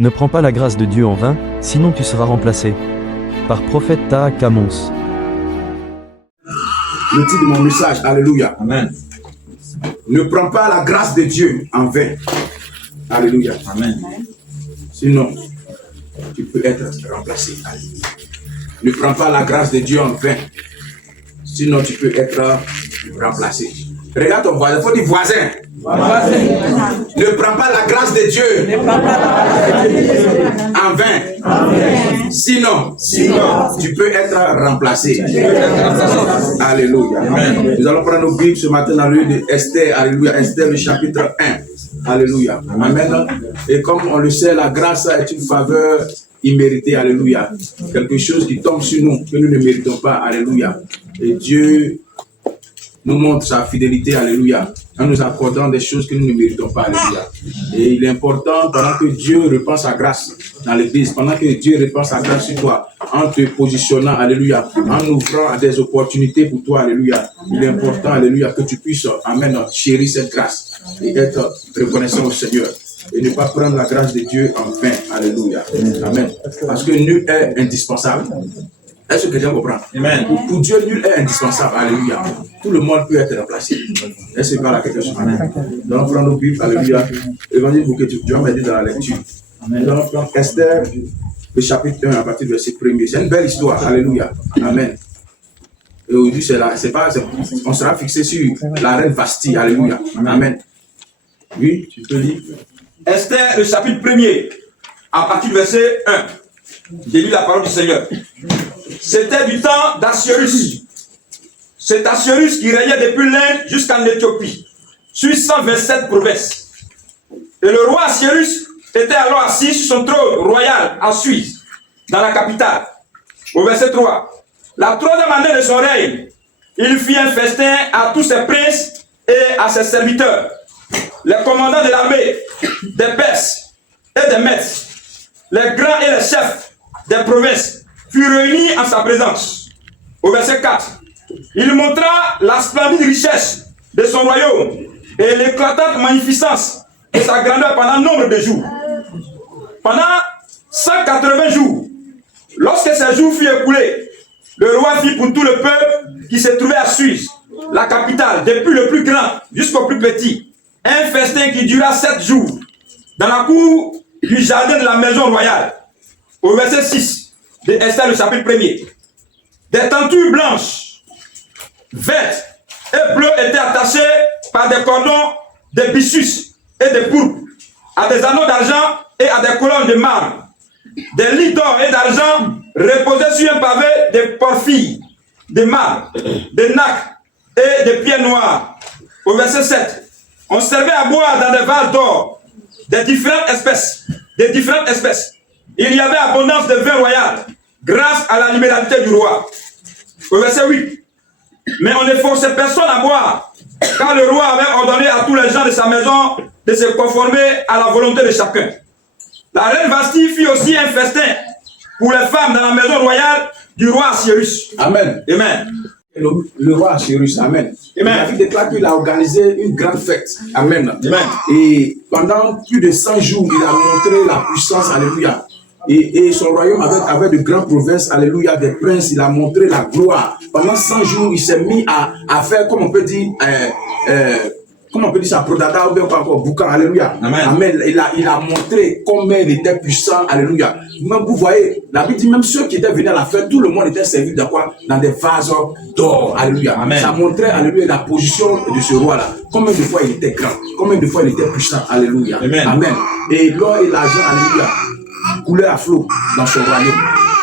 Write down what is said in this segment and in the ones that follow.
Ne prends pas la grâce de Dieu en vain, sinon tu seras remplacé. Par prophète Taha Kamons. Le titre de mon message, alléluia. Amen. Ne prends pas la grâce de Dieu en vain. Alléluia. Amen. Sinon, tu peux être remplacé. Alléluia. Ne prends pas la grâce de Dieu en vain. Sinon, tu peux être remplacé. Regarde ton voisin, il faut dire voisin. Ne prends pas la grâce de Dieu en vain. Sinon, tu peux être remplacé. Alléluia. Amen. Nous allons prendre nos Bibles ce matin dans le livre d'Esther. Alléluia. Esther, le chapitre 1. Alléluia. Amen. Et comme on le sait, la grâce est une faveur imméritée. Alléluia. Quelque chose qui tombe sur nous que nous ne méritons pas. Alléluia. Et Dieu nous montre sa fidélité, alléluia, en nous accordant des choses que nous ne méritons pas, alléluia. Et il est important, pendant que Dieu répand sa grâce dans l'église, pendant que Dieu répand sa grâce sur toi, en te positionnant, alléluia, en ouvrant des opportunités pour toi, alléluia, il est important, alléluia, que tu puisses, amen, chérir cette grâce et être reconnaissant au Seigneur. Et ne pas prendre la grâce de Dieu en vain, alléluia. Amen. Parce que nul est indispensable. Est-ce que quelqu'un comprend? Amen. Pour Dieu, nul est indispensable. Alléluia. Tout le monde peut être remplacé. Est-ce que par la quelque chose? Nous allons prendre nos Bibles. Alléluia. Évangile pour que tu vas m'aider dans la lecture. Nous allons prendre Esther, le chapitre 1, à partir du verset 1er. C'est une belle histoire. Alléluia. Amen. Et aujourd'hui, on sera fixé sur la reine Vasti. Alléluia. Amen. Oui, tu peux lire. Esther, le chapitre 1er, à partir du verset 1. J'ai lu la parole du Seigneur. C'était du temps d'Assuérus. C'est Assuérus qui régnait depuis l'Inde jusqu'en Éthiopie, sur 127 provinces. Et le roi Assuérus était alors assis sur son trône royal à Suisse, dans la capitale. Au verset 3. La troisième année de son règne, il fit un festin à tous ses princes et à ses serviteurs, les commandants de l'armée, des Perses et des Mèdes, les grands et les chefs des provinces furent réunis en sa présence. Au verset 4, il montra la splendide richesse de son royaume et l'éclatante magnificence de sa grandeur pendant nombre de jours. Pendant 180 jours, lorsque ces jours furent écoulés, le roi fit pour tout le peuple qui se trouvait à Suisse, la capitale, depuis le plus grand jusqu'au plus petit, un festin qui dura 7 jours, dans la cour du jardin de la maison royale. Au verset 6 de Esther, le chapitre 1er. Des tentures blanches, vertes et bleues étaient attachées par des cordons de byssus et de pourpre à des anneaux d'argent et à des colonnes de marbre. Des lits d'or et d'argent reposaient sur un pavé de porphyre, de marbre, de nacre et de pierres noires. Au verset 7, on servait à boire dans des vases d'or de différentes espèces. Il y avait abondance de vin royal grâce à la libéralité du roi. Au verset 8, mais on ne forçait personne à boire, car le roi avait ordonné à tous les gens de sa maison de se conformer à la volonté de chacun. La reine Vasti fit aussi un festin pour les femmes dans la maison royale du roi Assuérus. Amen. Amen. Le roi Assuérus, amen. Amen. David déclare qu'il a organisé une grande fête. Amen. Amen. Et pendant plus de 100 jours, il a montré la puissance. Alléluia. Et son royaume avait de grandes provinces. Alléluia. Des princes. Il a montré la gloire. Pendant 100 jours, il s'est mis à faire, comme on peut dire, ça, Prodada ou bien encore Boucan, alléluia. Amen. Amen. Il a montré combien il était puissant, alléluia. Même vous voyez, la Bible dit même ceux qui étaient venus à la fête, tout le monde était servi de quoi? Dans des vases d'or, alléluia. Amen. Ça montrait, alléluia, la position de ce roi-là. Combien de fois il était grand, combien de fois il était puissant, alléluia. Amen. Amen. Et l'or et l'argent, alléluia, coulaient à flot dans son royaume.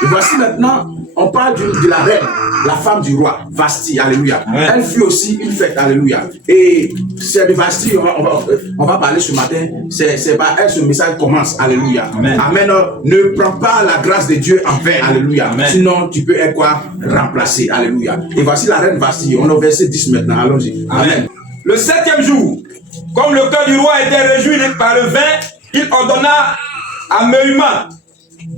Et voici maintenant, on parle de la reine, la femme du roi, Vasti, alléluia. Amen. Elle fut aussi une fête, alléluia. Et c'est de Vasti, on va parler ce matin, c'est par elle ce message commence, alléluia. Amen. Amen. Ne prends pas la grâce de Dieu en vain, alléluia. Amen. Sinon, tu peux être quoi? Remplacé, alléluia. Et voici la reine Vasti, on est au verset 10 maintenant, allons-y. Amen. Le 7e jour, comme le cœur du roi était réjoui par le vin, il ordonna à Mehuman,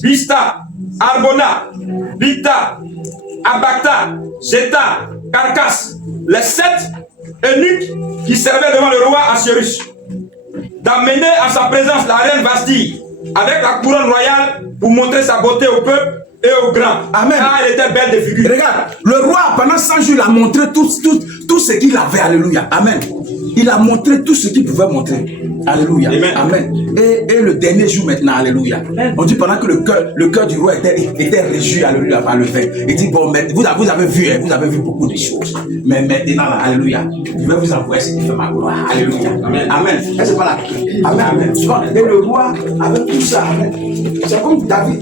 Bista, Arbona, Bita, Abakta, Zeta, Carcasse, les 7 eunuques qui servaient devant le roi Assuérus, d'amener à sa présence la reine Vasti avec la couronne royale pour montrer sa beauté au peuple et aux grands. Amen. Car elle était belle de figure. Regarde, le roi pendant 100 jours il a montré tout ce qu'il avait. Alléluia. Amen. Il a montré tout ce qu'il pouvait montrer. Alléluia. Amen. Amen. Et le dernier jour maintenant, alléluia. On dit pendant que le cœur du roi était réjoui, alléluia, par le vin. Il dit, bon, vous avez vu beaucoup de choses. Mais maintenant, alléluia, je vais vous envoyer ce qui fait ma gloire. Alléluia. Amen. Amen. C'est pas là. Amen. Amen. Et le roi, avec tout ça, amen. C'est comme David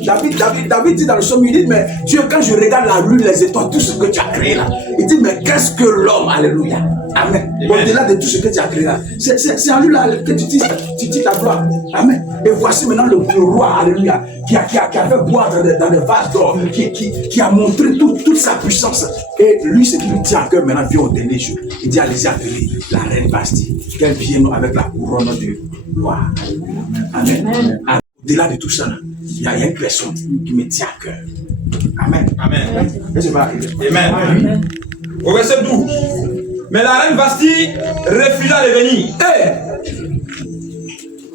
dit dans le psaume, il dit, mais Dieu, quand je regarde la lune, les étoiles, tout ce que tu as créé là, il dit, mais qu'est-ce que l'homme, alléluia. Amen. Au-delà de tout ce que tu as créé là, c'est en lui là que tu dis ta gloire. Amen. Et voici maintenant le roi, alléluia, qui a fait boire dans des vases d'or, qui a montré toute sa puissance. Et lui, ce qui lui tient à cœur maintenant, vient au dernier jour. Il dit, allez-y appeler la reine Vashti, qu'elle vienne avec la couronne de gloire. Amen. Amen. Au-delà de tout ça, il y a une personne qui me tient à cœur. Amen. Amen. Et je vais arriver. Amen. Au verset 12. Mais la reine Vashti refusa de venir.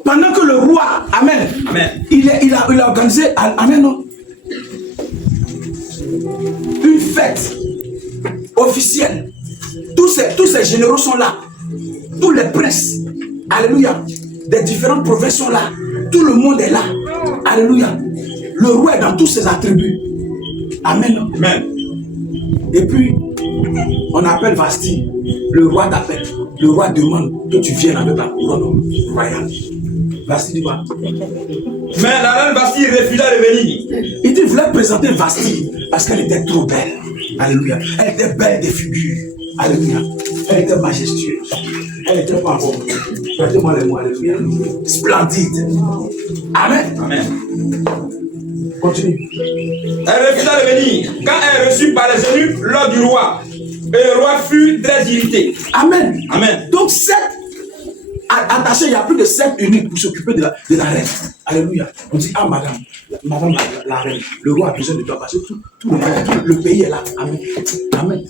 Pendant que le roi, amen, Amen. Il a organisé, amen, non, une fête officielle. Tous ces généraux sont là. Tous les princes, alléluia, des différentes provinces sont là. Tout le monde est là. Alléluia. Le roi est dans tous ses attributs. Amen. Amen. Et puis, on appelle Vashti. Le roi t'appelle. Le roi demande que tu viennes avec la couronne royale. Vashti dit quoi? Mais la reine Vashti refusa de venir. Il dit, voulait présenter Vashti parce qu'elle était trop belle. Alléluia. Elle était belle de figure. Alléluia. Elle était majestueuse. Elle était pas bonne. Prêtez-moi les mots. Alléluia. Splendide. Amen. Amen. Continue. Elle refusa de venir quand elle reçut par les eunuques l'ordre du roi. Et le roi fut très irrité. Amen. Amen. Donc, 7 attachés, il y a plus de 7 eunuques pour s'occuper de la reine. Alléluia. On dit, ah, madame la reine, le roi a besoin de toi parce que tout le pays est là. Amen. Amen.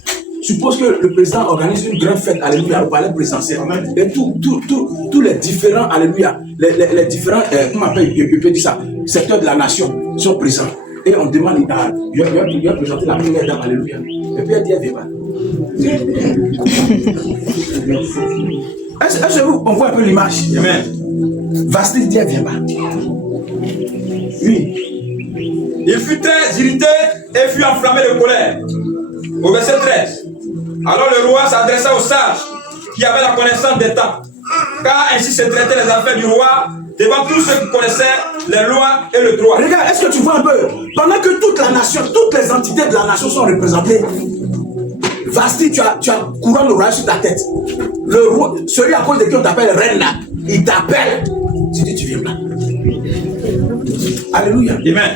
Suppose que le président organise une grande fête, alléluia, au palais présidentiel. Amen. Et tous les différents, alléluia, les différents, comment on appelle, je peux dire ça, secteurs de la nation sont présents. Et on demande, il va présenter la première dame, alléluia. Et puis elle dit, elle vient pas. Est-ce que on voit un peu l'image? Amen. Vashti dit, elle vient pas. Oui. Il fut très irrité et fut enflammé de colère. Au verset 13. Alors le roi s'adressa aux sages qui avaient la connaissance des temps, car ainsi se traitaient les affaires du roi devant tous ceux qui connaissaient les lois et le droit. Regarde, est-ce que tu vois un peu? Pendant que toute la nation, toutes les entités de la nation sont représentées, Vashti, tu as couronne le royaume sur ta tête. Le roi, celui à cause de qui on t'appelle reine là, il t'appelle. Tu dis, tu viens là. Alléluia. Amen.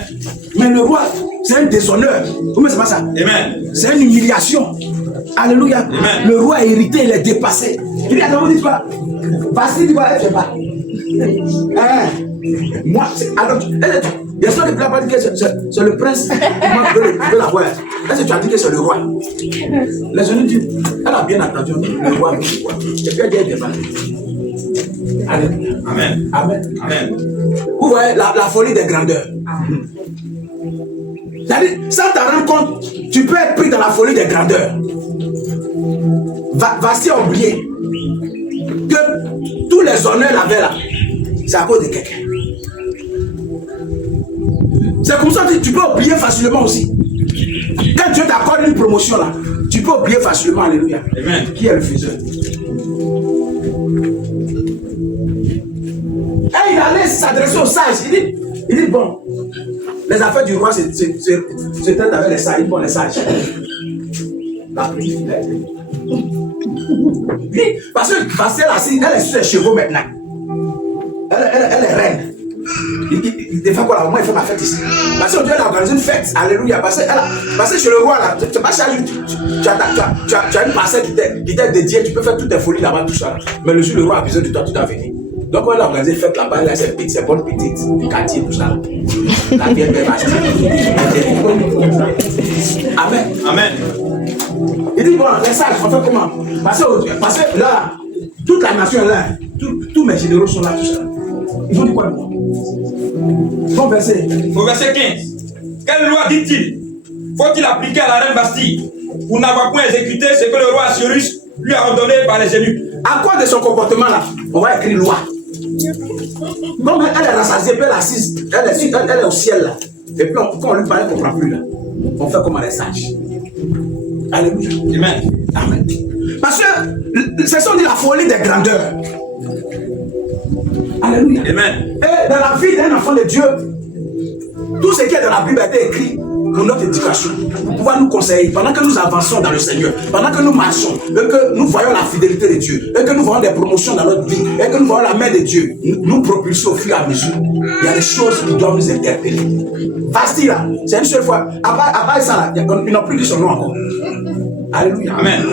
Mais le roi, c'est un déshonneur. Comment c'est pas ça? Amen. C'est une humiliation. Alléluia. Amen. Le roi est irrité, il est dépassé. Il dit, attends, vous dites quoi? Vashti dit quoi? Elle ne fait pas. Moi, alors, bien sûr que tu n'as pas dit que c'est le prince qui veut la voir. Est-ce que tu as dit que c'est le roi? Les jeunes disent, elle a bien entendu le roi. Et puis elle dit, elle vient pas. Alléluia. Amen. Amen. Amen. Vous voyez la folie des grandeurs. C'est-à-dire, sans t'en rendre compte, tu peux être pris dans la folie des grandeurs. Vashti a oublié que tous les honneurs qu'elle avait là, c'est à cause de quelqu'un. C'est comme ça que tu peux oublier facilement aussi. Quand Dieu t'accorde une promotion là, tu peux oublier facilement, alléluia. Amen. Qui est le faiseur? Et il allait s'adresser aux sages. Il dit bon, les affaires du roi se traitent avec les sages. Il prend les sages. La petite fille. Oui, parce que elle est sur ses chevaux maintenant. Elle est reine. Il fait quoi là? Moi, il fait ma fête ici. Parce que Dieu a organisé une fête. Alléluia. Parce que chez le roi là, tu n'as pas chargé. Tu as une parcelle qui t'est dédiée. Tu peux faire toutes tes folies là-bas, tout ça. Mais le jour où le roi a besoin de toi, tu dois venir. Donc, quand elle a organisé une fête là-bas, elle a ses bonnes petites, du quartier, tout ça. La vieille belle Vashti. Amen. Amen. Il dit, bon, les sages, on fait comment? Parce que là, toute la nation est là. Tous mes généraux sont là, tout ça. Ils vont dire quoi de moi? Bon verset. Au verset 15. Quelle loi dit-il? Faut-il appliquer à la reine Bastille pour n'avoir point exécuté ce que le roi Assuérus lui a ordonné par les élus? À cause de son comportement là, on va écrire loi. Donc elle est rassasiée, puis elle est assise, elle est au ciel là. Et puis quand on lui parle, elle ne comprend plus là. On fait comme elle est sage. Alléluia. Amen. Amen. Parce que c'est ça on dit la folie des grandeurs. Alléluia. Amen. Et dans la vie d'un enfant de Dieu, tout ce qui est dans la Bible a été écrit pour notre éducation, pour pouvoir nous conseiller, pendant que nous avançons dans le Seigneur, pendant que nous marchons, et que nous voyons la fidélité de Dieu, et que nous voyons des promotions dans notre vie, et que nous voyons la main de Dieu nous propulser au fur et à mesure. Il y a des choses qui doivent nous interpeller. Vasti là, c'est une seule fois. Après ça, là, ils n'ont plus dit son nom encore. Alléluia. Amen.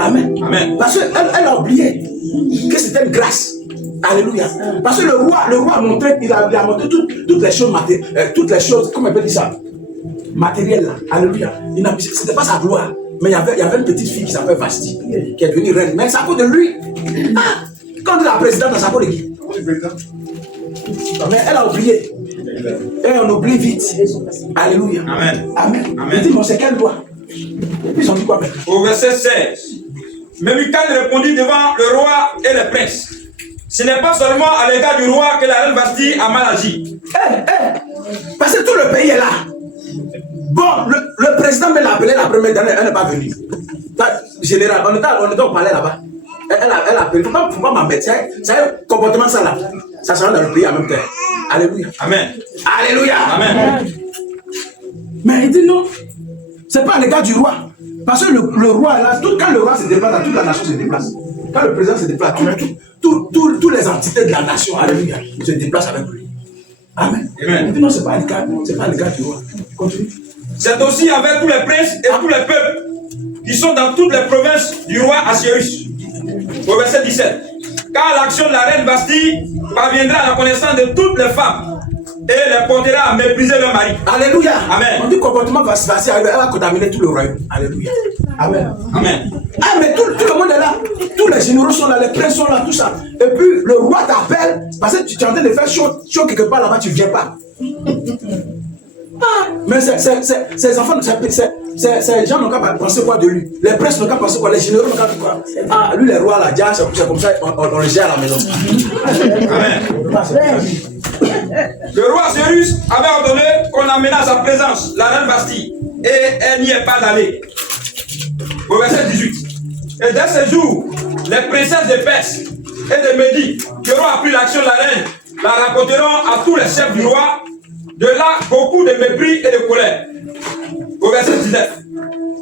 Amen. Amen. Parce qu'elle a oublié que c'était une grâce. Alléluia. Parce que le roi a montré, il a montré toutes les choses matérielles, toutes les choses, comment on peut dire ça, matérielles là. Alléluia. C'était pas sa gloire. Mais il y avait une petite fille qui s'appelle Vasti, qui est devenue reine. Mais c'est à cause de lui. Ah, quand la présidente, c'est à cause de qui? Mais elle a oublié. Et on oublie vite. Alléluia. Amen. Amen. Amen. Il dit, bon, c'est quelle loi? Et puis ils ont dit quoi maintenant? Au verset 16. Mais Michal répondit devant le roi et les princes. Ce n'est pas seulement à l'égard du roi que la reine Bastille a mal agi. Parce que tout le pays est là. Bon, le président me l'a appelé la première année, elle n'est pas venue. Général, on était au palais là-bas. Elle a appelé. Pourquoi m'embêter? C'est un comportement ça là. Ça sera dans le pays en même temps. Alléluia. Amen. Alléluia. Amen. Mais il dit non. C'est pas à l'égard du roi. Parce que le roi est là, quand le roi se déplace, toute la nation se déplace. Quand le président se déplace, toutes les entités de la nation, alléluia, se déplacent avec lui. Amen. Amen. Il dit non, c'est pas à l'égard du roi. Continue. C'est aussi avec tous les princes et tous les peuples qui sont dans toutes les provinces du roi Assuérus. Au verset 17. Car l'action de la reine Bastille parviendra à la connaissance de toutes les femmes et les portera à mépriser leur mari. Alléluia. Amen. On dit comportement va se passer, elle va contaminer tout le royaume. Alléluia. Amen. Amen. Ah, mais tout le monde est là. Tous les généraux sont là, les princes sont là, tout ça. Et puis le roi t'appelle parce que tu es en train de faire chaud quelque part là-bas, tu ne viens pas. Ah, mais ces enfants, ces gens n'ont qu'à penser quoi de lui. Les princes n'ont qu'à penser quoi, les généraux n'ont qu'à penser quoi. Ah, lui, les rois là, c'est comme ça, on le gère à la maison. Amen. Le roi Assuérus avait ordonné qu'on amène à sa présence la reine Bastille et elle n'y est pas allée. Au verset 18. Et dès ce jour, les princesses de Perse et de Médie qui auront appris l'action de la reine la rapporteront à tous les chefs du roi. De là, beaucoup de mépris et de colère. Au verset 19.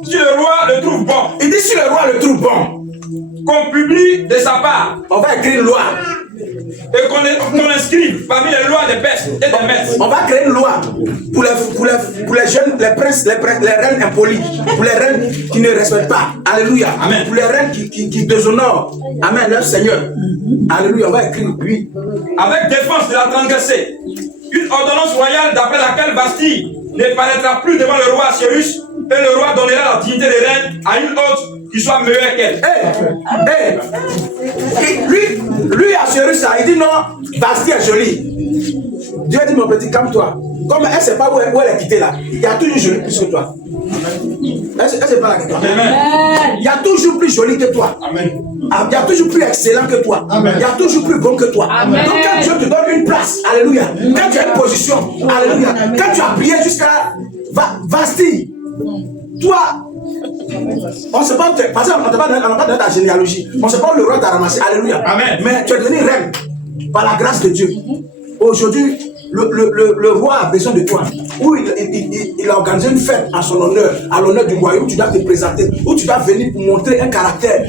Si le roi le trouve bon, il dit si le roi le trouve bon, qu'on publie de sa part, on va écrire une loi. Et qu'on inscrive parmi les lois des Perses et des Mèdes. On va créer une loi pour les jeunes, les princes, les reines impolies, pour les reines qui ne respectent pas. Alléluia. Amen. Pour les reines qui déshonorent. Amen. Leur Seigneur. Alléluia. On va écrire lui. Avec défense de la transgressée. Une ordonnance royale d'après laquelle Bastille ne paraîtra plus devant le roi Assuérus et le roi donnera la dignité de reine à une autre qui soit meilleure qu'elle. Lui Assuérus, il dit non, Bastille est jolie. Dieu dit mon petit, calme-toi. Comme elle ne sait pas où elle est quittée là, il y a toujours jolie plus que toi. Elle ne sait pas la quitter. Il y a toujours plus jolie que toi. Amen. Il y a toujours plus excellent que toi. Amen. Il y a toujours plus bon que toi. Amen. Donc quand Dieu te donne une place, alléluia, quand tu as une position, alléluia, quand tu as prié jusqu'à Bastille, toi, on ne sait pas, parce qu'on n'a pas donné ta généalogie, on ne sait pas où le roi t'a ramassé, alléluia. Amen. Mais tu es devenu reine par la grâce de Dieu. Aujourd'hui, le roi a besoin de toi. Où il a organisé une fête en son honneur, à l'honneur du royaume, où tu dois te présenter, où tu dois venir pour montrer un caractère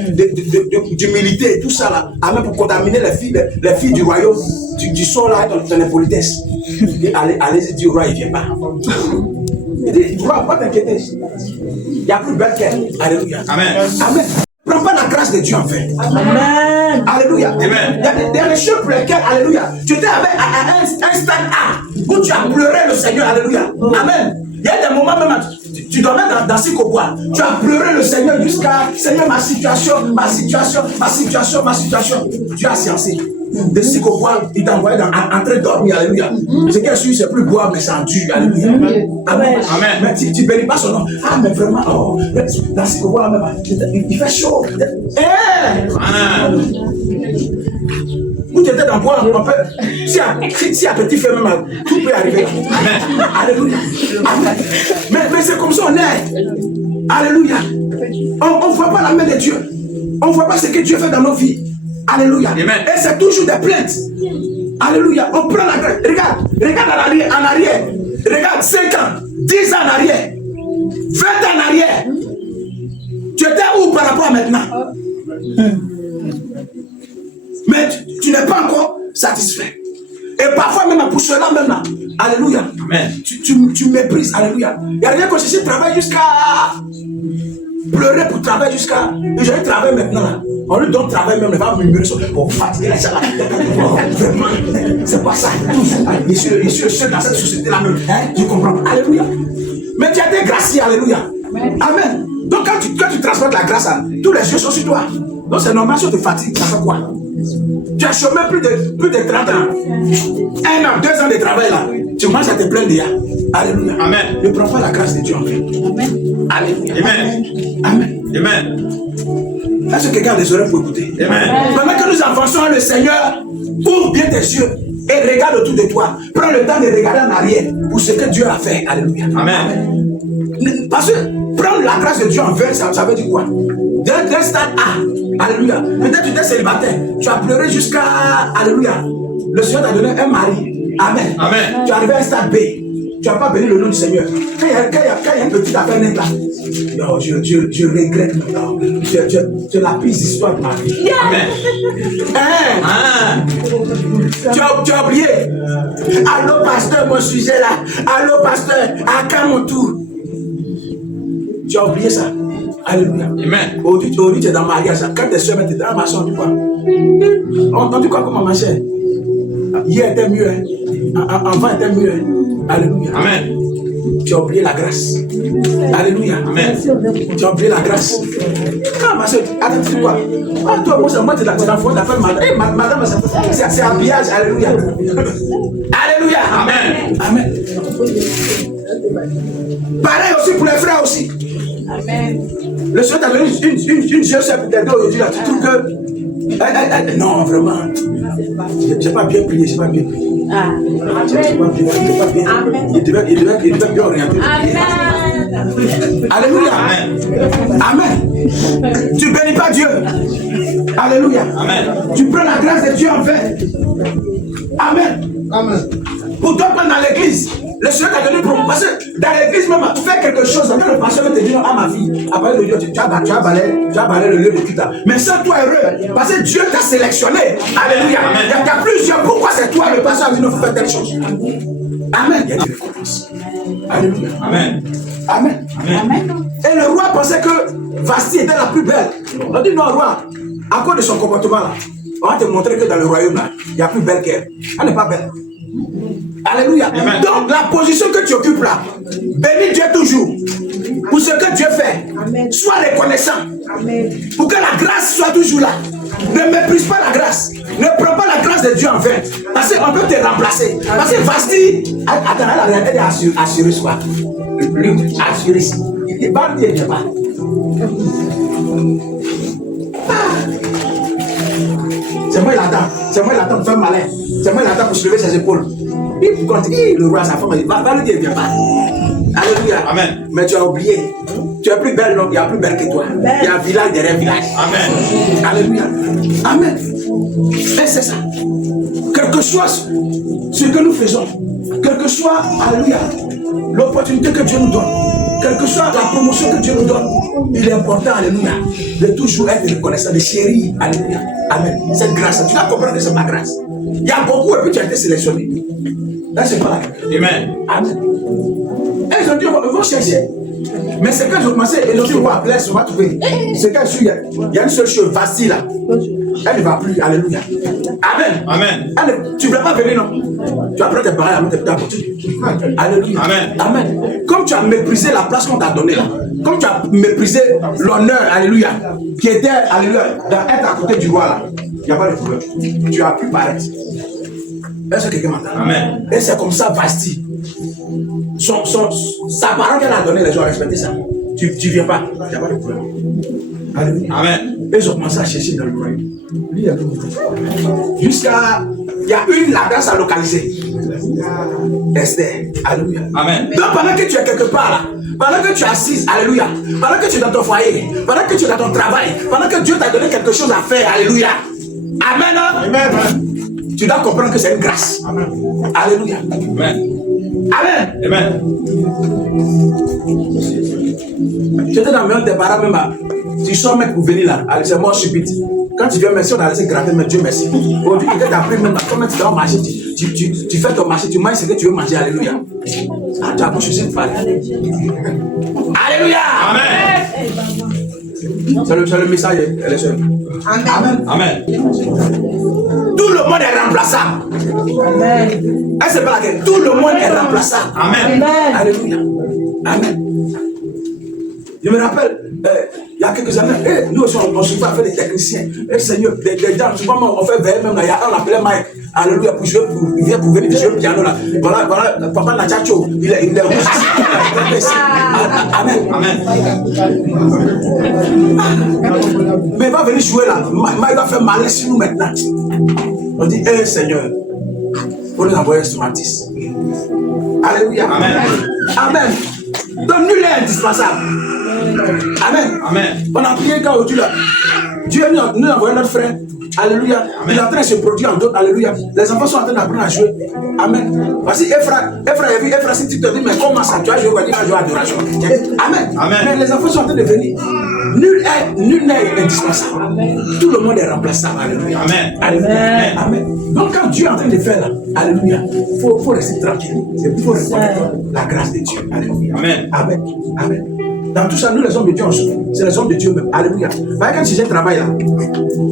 d'humilité et tout ça là, même pour contaminer les filles du royaume. Tu sors là dans ton impolitesse. Allez-y, dis au roi, il ne vient pas. Il dit, roi, pas t'inquiéter. Il n'y a plus belle qu'elle. Alléluia. Amen. Amen. Prends pas la grâce de Dieu en fait. Amen. Alléluia. Amen. Il y a des choses pour lesquelles, alléluia, tu étais avec un stade A où tu as pleuré le Seigneur. Alléluia. Amen. Il y a des moments même, tu dormais dans Sikobois. Tu as pleuré le Seigneur jusqu'à, Seigneur, ma situation. Dieu a sciencé. de psychoboire, il t'a envoyé en train de dormir, alléluia. Ce qui est sûr, c'est plus boire, mais c'est en Dieu, alléluia. Amen. Amen. Mais tu ne bénis pas son nom. Ah, mais vraiment, oh, la psychoboire, même, il fait chaud. Où tu étais dans le bois, on peut, si à petit feu même, tout peut arriver. Amen. Alléluia. Amen. Mais c'est comme ça on est. Alléluia. On ne voit pas la main de Dieu. On ne voit pas ce que Dieu fait dans nos vies. Alléluia. Amen. Et c'est toujours des plaintes. Alléluia. On prend la grâce. Regarde en arrière. Regarde 5 ans, 10 ans en arrière, 20 ans en arrière. Tu étais où par rapport à maintenant? Mais tu n'es pas encore satisfait. Et parfois même pour cela même là, alléluia, Amen. Tu méprises, alléluia. Il n'y a rien que je travaille jusqu'à pleurer pour travailler jusqu'à... Et j'ai un travail maintenant là. On lui donne travail même, il va murmurer sur... Pour fatiguer les gens là. Vraiment, c'est pas ça. Je suis le seul dans cette société là même. Hein? Tu comprends? Alléluia. Mais tu as des graciés, alléluia. Amen. Donc quand tu transportes la grâce, tous les yeux sont sur toi. Donc c'est normal si on te fatigue, ça fait quoi? Tu as chômé plus de 30 ans. 1 an, 2 ans de travail là. Tu manges à te plaindre déjà. Alléluia. Amen. Ne prends pas la grâce de Dieu en fait. Amen. Alléluia. Amen. Amen. Amen. Est-ce que quelqu'un a des oreilles pour écouter? Amen. Pendant que nous avançons, le Seigneur ouvre bien tes yeux et regarde autour de toi. Prends le temps de regarder en arrière pour ce que Dieu a fait. Alléluia. Amen. Parce que prendre la grâce de Dieu en vain, ça veut dire quoi? D'un stade A. Alléluia. Peut-être tu étais célibataire. Tu as pleuré jusqu'à... Alléluia. Le Seigneur t'a donné un mari. Amen. Amen. Tu es arrivé à un stade B. Tu n'as pas béni le nom du Seigneur. Quand il y a une petite affaire nette là, non, je regrette maintenant. Je la pire histoire de ma vie. Amen. Tu as oublié. Allô, pasteur, mon sujet là. Allô, pasteur, à quand mon tour? Tu as oublié ça. Alléluia. Amen. Aujourd'hui, tu es dans le mariage. Quand tes soeurs mettent dans ma chambre, tu vois. On dit quoi comme ma chère? Hier était mieux. Avant était mieux. Alléluia. Amen. Tu as oublié la grâce. Alléluia. Amen. Tu as oublié la grâce. Ah, ma soeur, attends, tu dis quoi? Ah, toi, moi, tu es l'enfant, tu t'appelles madame. Eh, madame, c'est habillage. Alléluia. Alléluia. Amen. Amen. Pareil aussi pour les frères aussi. Amen. Le Seigneur t'a donné une jeune sœur pour t'aider aujourd'hui. Tu trouves que... non, vraiment. J'ai pas bien prié, j'ai pas bien prié. J'ai pas bien. Il devait bien orienter. Alléluia. Amen. Tu bénis pas Dieu. Alléluia. Amen. Tu prends la grâce de Dieu en vain. Amen. Amen. Pour toi, dans l'église, le Seigneur t'a donné pour... Parce que dans l'église même, tu fais quelque chose. Quand le pasteur va te dire, ah ma fille, après le Dieu, tu as balayé le lieu de culte. Mais sans toi heureux, parce que Dieu t'a sélectionné. Alléluia. Il y a plusieurs. Pourquoi c'est toi le pasteur a dit, non, il faut faire telle chose. Amen. Il y a des récompenses. Alléluia. Amen. Amen. Amen. Et le roi pensait que Vasti était la plus belle. On dit, non, roi, à cause de son comportement là, on va te montrer que dans le royaume là, il y a plus belle qu'elle. Elle n'est pas belle. Alléluia. Amen. Donc la position que tu occupes là, bénis Dieu toujours. Pour ce que Dieu fait. Amen. Sois reconnaissant. Amen. Pour que la grâce soit toujours là. Ne méprise pas la grâce. Ne prends pas la grâce de Dieu en vain. Parce qu'on peut te remplacer. Parce que Vasti, attends, elle est assurée quoi. Lui, assuré. Il va le dire, pas. C'est moi, il attend. C'est moi, il attend pour faire malin. C'est moi, il attend pour se lever ses épaules. Il continue, le roi, sa femme, il va le dire, viens pas. Alléluia. Amen. Mais tu as oublié. Tu es plus belle, non? Il y a plus belle que toi. Il y a un village derrière un village. Amen. Alléluia. Amen. Et c'est ça. Quel que soit ce que nous faisons, quel que soit, alléluia, l'opportunité que Dieu nous donne, quelle que soit la promotion que Dieu nous donne, il est important, alléluia, de toujours être reconnaissant, de chérir, alléluia. Amen. Cette grâce, tu vas comprendre que c'est ma grâce. Il y a beaucoup et puis tu as été sélectionné. Là, c'est pas la grâce. Amen. Amen. Et ils ont dit, ils vont chercher. Mais c'est quand ils ont commencé, ils ont dit, on va appeler, on va trouver. C'est quand il y a une seule chose, Vasti là. Elle ne va plus, alléluia. Amen. Amen. Tu ne voulais pas venir, non? Tu vas prendre tes barres, tes apporter. Alléluia. Amen. Amen. Comme tu as méprisé la place qu'on t'a donnée là, comme tu as méprisé l'honneur, alléluia, qui était, alléluia, d'être à côté du roi là, il n'y a pas de problème. Tu as pu paraître. Est-ce que quelqu'un m'entend? Amen. Et c'est comme ça, Vasti. Sa parole qu'elle a donné, les gens ont respecté ça. Tu ne viens pas, il n'y a pas de problème. Alléluia. Amen. Et ils ont commencé à chercher dans le royaume. Jusqu'à. Il y a la grâce à localiser. Esther. Alléluia. Amen. Donc pendant que tu es quelque part là, pendant que tu es assise, alléluia, pendant que tu es dans ton foyer, pendant que tu es dans ton travail, pendant que Dieu t'a donné quelque chose à faire, alléluia. Amen. Amen. Tu dois comprendre que c'est une grâce. Amen. Alléluia. Amen. Amen. Amen. J'étais dans le maison de tes parents même. Tu sors mec pour venir là, c'est mort subite. Quand tu viens, merci, on a laissé gratter, mais Dieu merci. Aujourd'hui, peut-être après même, quand tu vas marcher, tu fais ton marché, tu manges ce que tu veux manger, alléluia. Ah, tu as bouche aussi de parler. Alléluia. Amen. C'est le message, elle est seule. Amen. Amen. Tout le monde est remplaçable. Amen. C'est pas laquelle. Tout le monde est remplaçable. Amen. Alléluia. Amen. Je me rappelle, il y a quelques années, nous aussi on se fait des techniciens. Seigneur, des dames, souvent on fait veiller même là, on l'appelait Mike. Alléluia, il vient pour venir jouer le piano là. Voilà, papa Nachacho, il est Amen. Amen. Mais il va venir jouer là. Mike va faire malin sur nous maintenant. On dit, Seigneur, pour nous envoyer un instrumentiste. Alléluia. Amen. Amen. Donc nul est indispensable. Amen. Amen. On a prié quand aujourd'hui là. Dieu nous a envoyé notre frère. Alléluia. Amen. Il est en train de se produire en d'autres. Alléluia. Les enfants sont en train d'apprendre à jouer. Amen. Parce que Ephra, si tu te dis, mais comment ça, tu vas jouer, il va jouer à adoration. Amen. Amen. Mais les enfants sont en train de venir. Nul n'est indispensable. Tout le monde est remplaçable. Alléluia. Amen. Alléluia. Amen. Donc quand Dieu est en train de faire là, alléluia, il faut rester tranquille. Et puis il faut reconnaître la grâce de Dieu. Alléluia. Amen. Amen. Amen. Dans tout ça, nous les hommes de Dieu, c'est les hommes de Dieu même. Alléluia. Quand j'ai un travail là,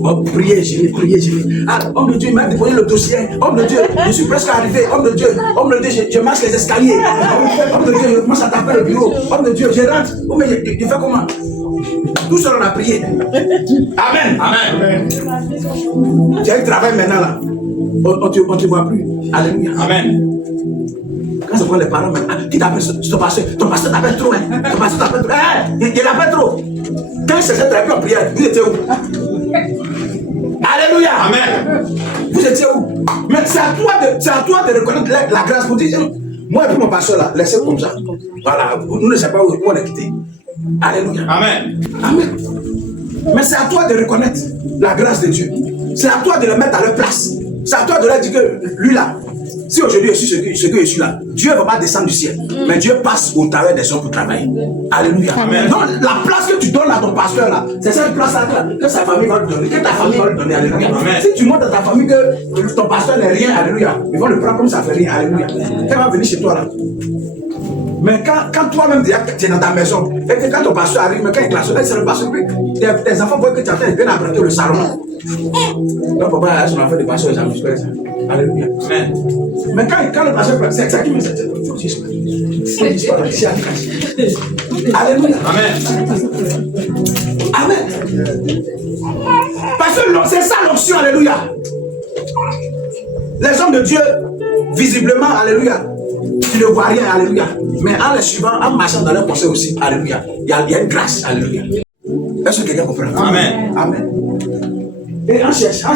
oh, priez, j'ai ah, homme de Dieu, il m'a déposé le dossier. Homme de Dieu, je suis presque arrivé. Homme de Dieu, je marche les escaliers. Homme de Dieu, je commence à taper le bureau. Homme de Dieu, je rentre. Oh, mais je fais comment? Tout ça, on a prié. Amen. Amen. Tu as un travail maintenant là. On ne te voit plus. Alléluia. Amen. Quand je vois les parents, qui t'appelle ton pasteur t'appelle trop, hein. Ton pasteur t'appelle trop. Il l'appelle trop. Quand il s'est traité en prière, vous étiez où? Alléluia. Amen. Vous étiez où? Mais c'est à toi de reconnaître la grâce pour dire, moi et puis mon pasteur là, laissez comme ça. Voilà, nous ne savons pas où on est quitté. Alléluia. Amen. Amen. Mais c'est à toi de reconnaître la grâce de Dieu. C'est à toi de le mettre à leur place. C'est à toi de leur dire que lui là, si aujourd'hui je suis ce que je suis là, Dieu ne va pas descendre du ciel. Mais Dieu passe au travers des hommes pour travailler. Alléluia. Amen. Donc la place que tu donnes à ton pasteur là, c'est cette place là que sa famille va lui donner, que ta famille va lui donner. Alléluia. Amen. Si tu montres à ta famille que ton pasteur n'est rien, alléluia, ils vont le prendre comme ça fait rien. Alléluia. Elle va venir chez toi là. Mais quand toi-même tu es dans ta maison, et que quand ton pasteur arrive, mais quand il classe, c'est le pasteur, tes enfants voient que tu as fait bien apprêter le salon. Donc papa a son affaire de pasteur, ça. Alléluia. Amen. Mais quand le pasteur, c'est ça qui me dit, il faut que tu disparaisses. Alléluia. Amen. Amen. Parce que c'est ça l'onction, alléluia. Les hommes de Dieu, visiblement, alléluia, tu ne vois rien, alléluia. Mais en les suivant, en marchant dans leur conseil aussi, alléluia, il y a une grâce, alléluia. Est-ce que quelqu'un comprend? Amen. Amen. Et en cherchant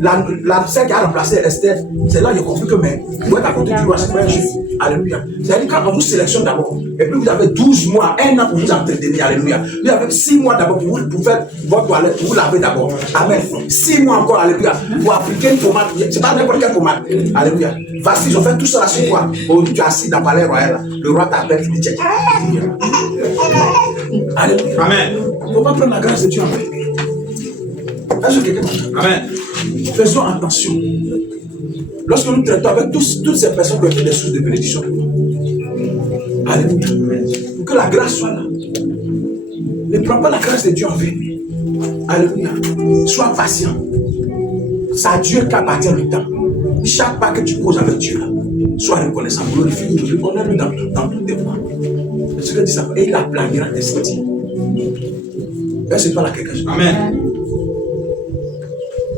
la celle qui a remplacé Esther, c'est là que j'ai compris que mais vous êtes à côté du roi, c'est pas un juif. Alléluia. C'est-à-dire quand on vous sélectionne d'abord, et puis vous avez 12 mois, 1 an pour vous entretenir, alléluia. Vous avez 6 mois d'abord pour faire votre toilette, pour vous laver d'abord. Amen. 6 mois encore, alléluia. Pour appliquer une pommade, c'est pas n'importe quelle pommade. Alléluia. Voici, ils ont fait tout ça sur toi. Aujourd'hui, tu es assis dans le palais royal, le roi t'appelle, il dit, alléluia. Amen. Il ne faut pas prendre la grâce de Dieu en fait. Est-ce que quelqu'un comprend? Amen. Faisons attention. Lorsque nous traitons avec toutes ces personnes qui ont été des sources de bénédiction pour nous. Alléluia. Pour que la grâce soit là. Ne prends pas la grâce de Dieu en vain. Alléluia. Sois patient. C'est à Dieu qu'appartient le temps. Chaque pas que tu poses avec Dieu, sois reconnaissant, glorifie-le, honneur-le dans tous tes voies. C'est ce que dit ça. Et il aplanira tes sentiers. Est-ce que tu parles à quelqu'un? Amen.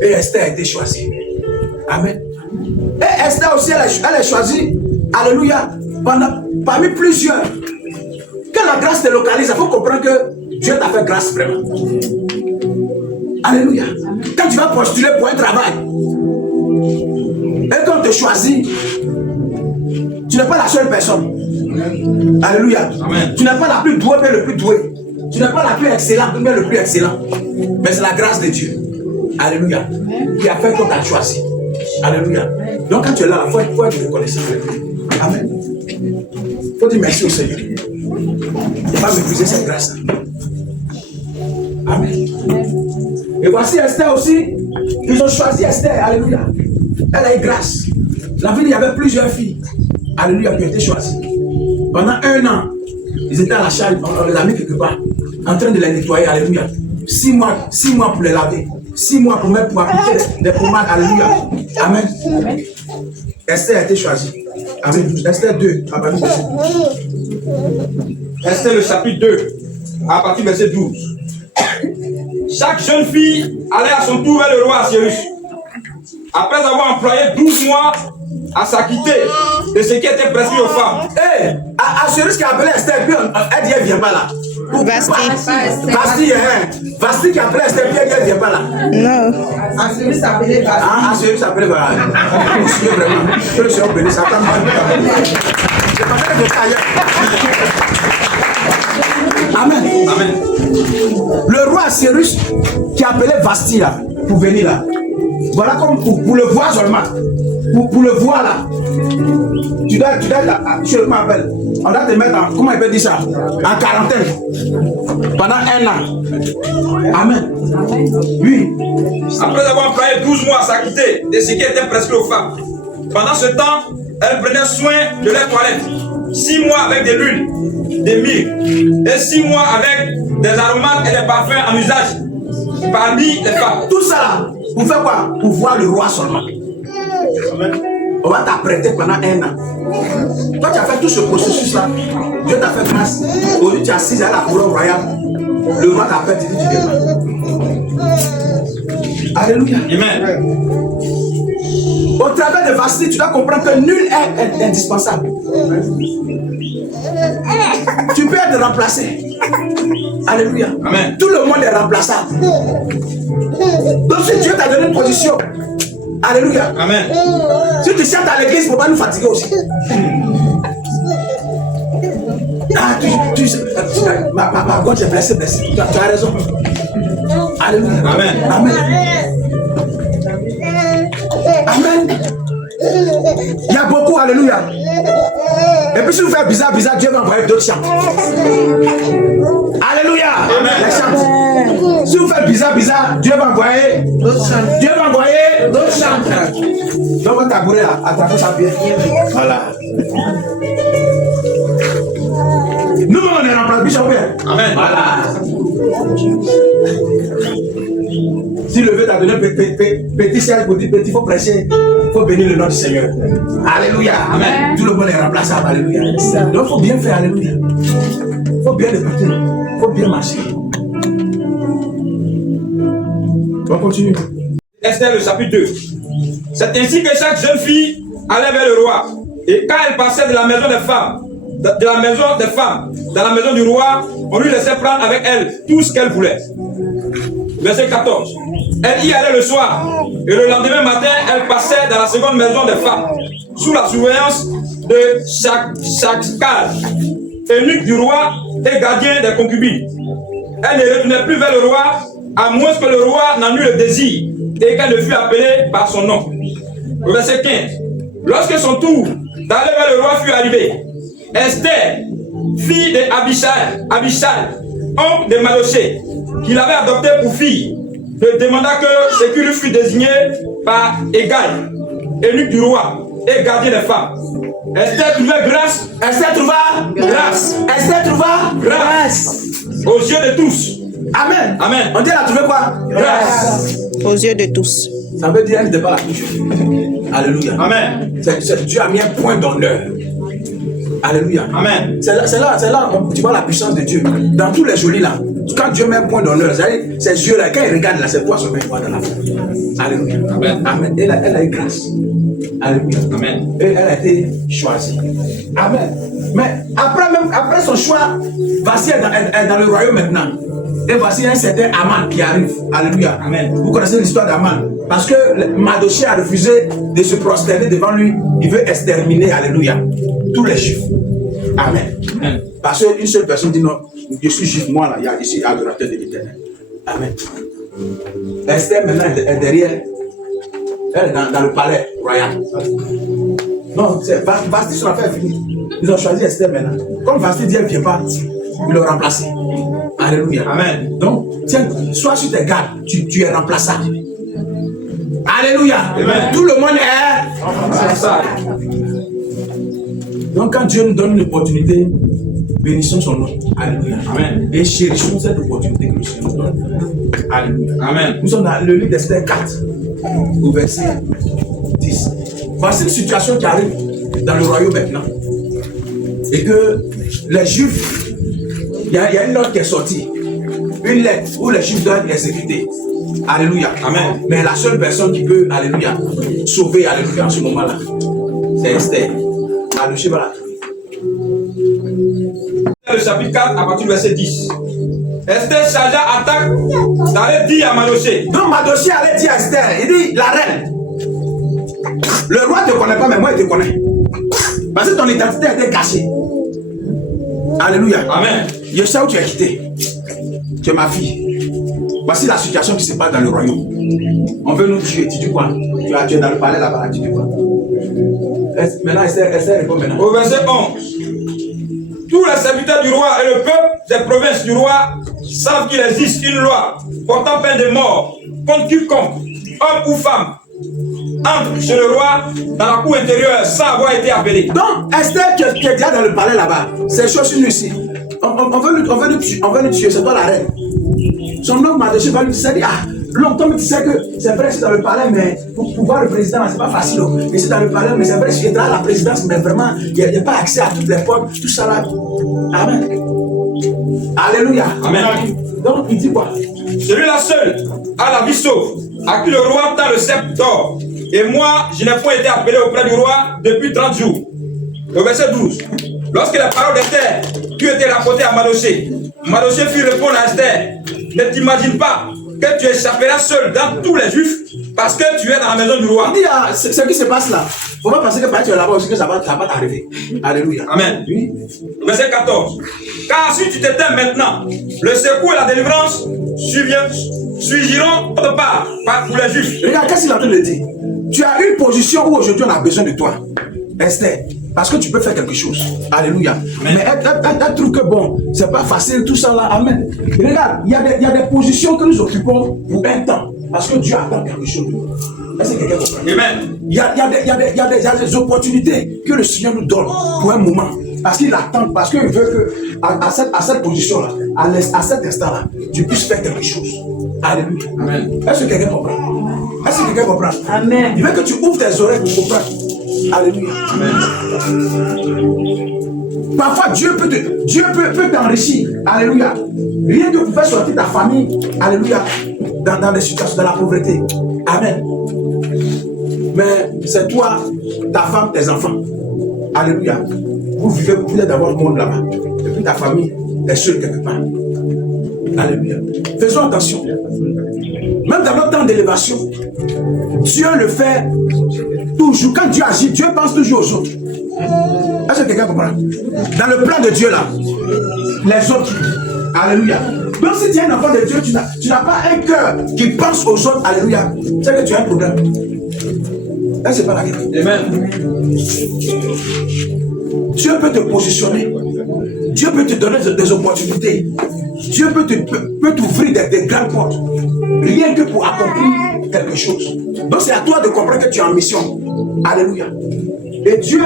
Et Esther a été choisie. Amen. Et Esther aussi, elle est choisie. Alléluia. Parmi plusieurs. Quand la grâce te localise, il faut comprendre que Dieu t'a fait grâce vraiment. Alléluia. Quand tu vas postuler pour un travail, et quand on te choisit, tu n'es pas la seule personne. Alléluia. Amen. Tu n'es pas la plus douée, mais le plus doué. Tu n'es pas la plus excellente, mais le plus excellent. Mais c'est la grâce de Dieu. Alléluia. Qui a fait qu'on t'a choisi. Alléluia. Donc quand tu es là, il faut être reconnaissant. Amen. Il faut dire merci au Seigneur. Il ne faut pas mépriser cette grâce. Amen. Et voici Esther aussi. Ils ont choisi Esther. Alléluia. Elle a eu grâce. La ville, il y avait plusieurs filles. Alléluia, qui ont été choisies. Pendant 1 an, ils étaient à la charge, on les a mis quelque part, en train de les nettoyer. Alléluia. 6 mois pour les laver. 6 mois pour appliquer des pommades. Alléluia. Amen. Esther a été choisie. Amen. Esther 2, à partir du verset 12. Esther le chapitre 2, à partir du verset 12. Chaque jeune fille allait à son tour vers le roi Assyrus. Après avoir employé 12 mois à s'acquitter de ce qui était prescrit aux femmes. Hé, Assyrus qui a appelé Esther, puis elle dit elle ne vient pas là. Vasti qui a appelé Esther, puis elle dit elle ne vient pas là. Non. Assyrus s'appelait Vasti. Assyrus s'appelait Vasti. Vraiment. Que le Seigneur bénisse. Ça t'a mal. C'est pas ça que je ailleurs. Amen. Amen. Le roi Assyrus qui appelait Vasti là, pour venir là. Voilà comme pour le voir seulement. Pour le voir là. Tu dois je m'appelle. On doit te mettre en, comment il peut dire ça? En quarantaine. Pendant 1 an. Amen. Oui. Après avoir employé 12 mois à s'acquitter de ce qui était prescrit aux femmes. Pendant ce temps, elle prenait soin de leur toilette. 6 mois avec de l'huile, des myrrhes, et 6 mois avec des aromates et des parfums en usage parmi les femmes. Tout ça là, pour faire quoi? Pour voir le roi seulement. On va t'apprêter pendant 1 an. Toi, tu as fait tout ce processus-là. Dieu t'a fait grâce. Aujourd'hui, tu as assis à la couronne royale. Le roi t'appelle, tu dis tu viens. Alléluia. Amen. Au travers de Vasti, tu dois comprendre que nul est indispensable. Tu peux être remplacé. Alléluia. Amen. Tout le monde est remplaçable. Donc si Dieu t'a donné une position, alléluia. Amen. Si tu chantes à l'église, il ne faut pas nous fatiguer aussi. Ma God, j'ai blessé. Tu as raison. Alléluia. Amen. Amen. Amen. Il y a beaucoup, alléluia. Et puis si vous faites bizarre, Dieu va envoyer d'autres chants. Alléluia. Amen. Les chants. Si vous faites bizarre, Dieu va envoyer d'autres chants. Dieu va envoyer d'autres chants. Donc, on t'a bourré là, attrapez sa pied. Voilà. Nous, on est remplacés, Bishop. Amen. Voilà. Si le Dieu t'a donné petit ciel pour dire petit, il faut prêcher, il faut bénir le nom du Seigneur. Alléluia. Amen. Tout le monde est remplaçable. Alléluia. Donc il faut bien faire. Alléluia. Il faut bien écouter. Il faut bien marcher. On continue. Esther le chapitre 2. C'est ainsi que chaque jeune fille allait vers le roi. Et quand elle passait de la maison des femmes, de la maison des femmes, dans la maison du roi, on lui laissait prendre avec elle tout ce qu'elle voulait. Verset 14. Elle y allait le soir, et le lendemain matin, elle passait dans la seconde maison des femmes, sous la surveillance de Shakal, eunuque du roi et gardien des concubines. Elle ne retournait plus vers le roi, à moins que le roi n'en eût le désir, et qu'elle ne fût appelée par son nom. Verset 15. Lorsque son tour d'aller vers le roi fut arrivé, Esther, fille d'Abishai, oncle de Maloché, qu'il avait adopté pour fille, ne demanda que ce qui lui fut désigné par Égal, eunuque du roi et gardien des femmes. Esther trouva grâce. Esther trouva grâce. Esther trouva grâce Aux yeux de tous. Amen. Amen. On dit elle a trouvé quoi? Grâce. Aux yeux de tous. Ça veut dire qu'elle n'était pas la touche. Alléluia. Amen. Dieu a mis un point d'honneur. Alléluia. Amen. C'est là où tu vois la puissance de Dieu. Dans tous les jolis là, Quand Dieu met un point d'honneur, ses yeux là, quand il regarde là, c'est toi seulement dans la foi. Alléluia. Amen. Amen. Elle a eu grâce. Alléluia. Amen. Et elle a été choisie. Amen. Mais après son choix, voici elle est dans le royaume maintenant. Et voici un certain Aman qui arrive. Alléluia. Amen. Vous connaissez l'histoire d'Aman. Parce que Mardochée a refusé de se prosterner devant lui. Il veut exterminer, alléluia, tous les juifs. Amen. Amen. Parce qu'une seule personne dit non, je suis juif, moi là, je suis adorateur de l'Éternel. Amen. Esther maintenant est derrière. Elle est dans le palais royal. Non, Vasti, son affaire est finie. Ils ont choisi Esther maintenant. Comme Vasti dit, elle ne vient pas, ils l'ont remplacé. Alléluia. Amen. Donc, tiens, sois sur tes gardes, tu es remplaçable. Alléluia. Amen. Tout le monde est remplaçable. Donc, quand Dieu nous donne une opportunité, bénissons son nom. Alléluia. Amen. Et chérissons cette opportunité que le Seigneur nous donne. Alléluia. Amen. Nous sommes dans le livre d'Esther 4, au verset 10. Voici une situation qui arrive dans le royaume maintenant. Et que les Juifs, il y a une note qui est sortie. Une lettre où les Juifs doivent l'exécuter. Alléluia. Amen. Mais la seule personne qui peut, alléluia, sauver, alléluia, en ce moment-là, c'est Esther. Alléluia, voilà. Le chapitre 4, à partir du verset 10. Esther chargea attaque d'aller dire à Mardochée. Donc Mardochée allait dire à Esther, il dit, la reine, le roi ne te connaît pas, mais moi il te connais. Parce que ton identité a été cachée. Alléluia. Amen. Je sais où tu es quitté. Tu es ma fille. Voici la situation qui se passe dans le royaume. On veut nous tuer. Tu dis quoi? Tu es dans le palais là-bas. Tu dis quoi? Maintenant, Esther répond maintenant. Au verset 11. Tous les serviteurs du roi et le peuple des provinces du roi savent qu'il existe une loi portant peine de mort contre quiconque, homme ou femme, entre chez le roi dans la cour intérieure sans avoir été appelé. Donc, Esther qui est déjà dans le palais là-bas, c'est chose une ici. On veut nous tuer, c'est toi la reine. Son homme Mardochée va lui dire, ah, longtemps tu sais que c'est vrai, c'est dans le palais, mais pour voir le président, c'est pas facile. Et c'est dans le palais, mais c'est vrai, je à la présidence, mais vraiment, il n'y a pas accès à toutes les portes, tout ça là. Amen. Alléluia. Amen. Donc, il dit quoi? Celui-là seul a la vie sauve, à qui le roi tend le sceptre d'or. Et moi, je n'ai point été appelé auprès du roi depuis 30 jours. Au verset 12. Lorsque les paroles d'Esther qui ont été rapportées à Mardochée, Mardochée fit répondre à Esther, ne t'imagine pas que tu échapperas seul dans tous les juifs parce que tu es dans la maison du roi. Il dit, ah, ce qui se passe là, il ne faut pas penser que tu es là-bas aussi que ça va t'arriver. Alléluia. Amen. Oui. Verset 14. Car si tu t'éteins maintenant, le secours et la délivrance suiviront de part pour les juifs. Regarde, qu'est-ce qu'il est en train de dire? Tu as une position où aujourd'hui on a besoin de toi, Esther. Parce que tu peux faire quelque chose. Alléluia. Amen. Mais un truc que bon, c'est pas facile, tout ça là. Amen. Regarde, il y a des positions que nous occupons pour un temps. Parce que Dieu attend quelque chose de nous. Est-ce que quelqu'un comprend? Amen. Il y a des opportunités que le Seigneur nous donne pour un moment. Parce qu'il attend, parce qu'il veut que à cette position-là, à cet instant-là, tu puisses faire quelque chose. Alléluia. Amen. Est-ce que quelqu'un comprend? Est-ce que quelqu'un comprend? Amen. Il veut que tu ouvres tes oreilles pour comprendre. Alléluia. Amen. Parfois, Dieu peut t'enrichir. Alléluia. Rien que pour faire sortir ta famille. Alléluia. Dans des situations, dans la pauvreté. Amen. Mais c'est toi, ta femme, tes enfants. Alléluia. Vous êtes dans votre monde là-bas. Et puis ta famille est seule quelque part. Alléluia. Faisons attention. Même dans notre temps d'élévation, Dieu le fait toujours. Quand Dieu agit, Dieu pense toujours aux autres. Est-ce que quelqu'un comprend? Dans le plan de Dieu là, les autres. Alléluia. Donc si tu es un enfant de Dieu, tu n'as pas un cœur qui pense aux autres. Alléluia. C'est que tu as un problème. Est-ce que c'est pas la question? Amen. Dieu peut te positionner. Dieu peut te donner des opportunités. Dieu peut t'ouvrir des grandes portes. Rien que pour accomplir quelque chose. Donc c'est à toi de comprendre que tu es en mission. Alléluia. Et Dieu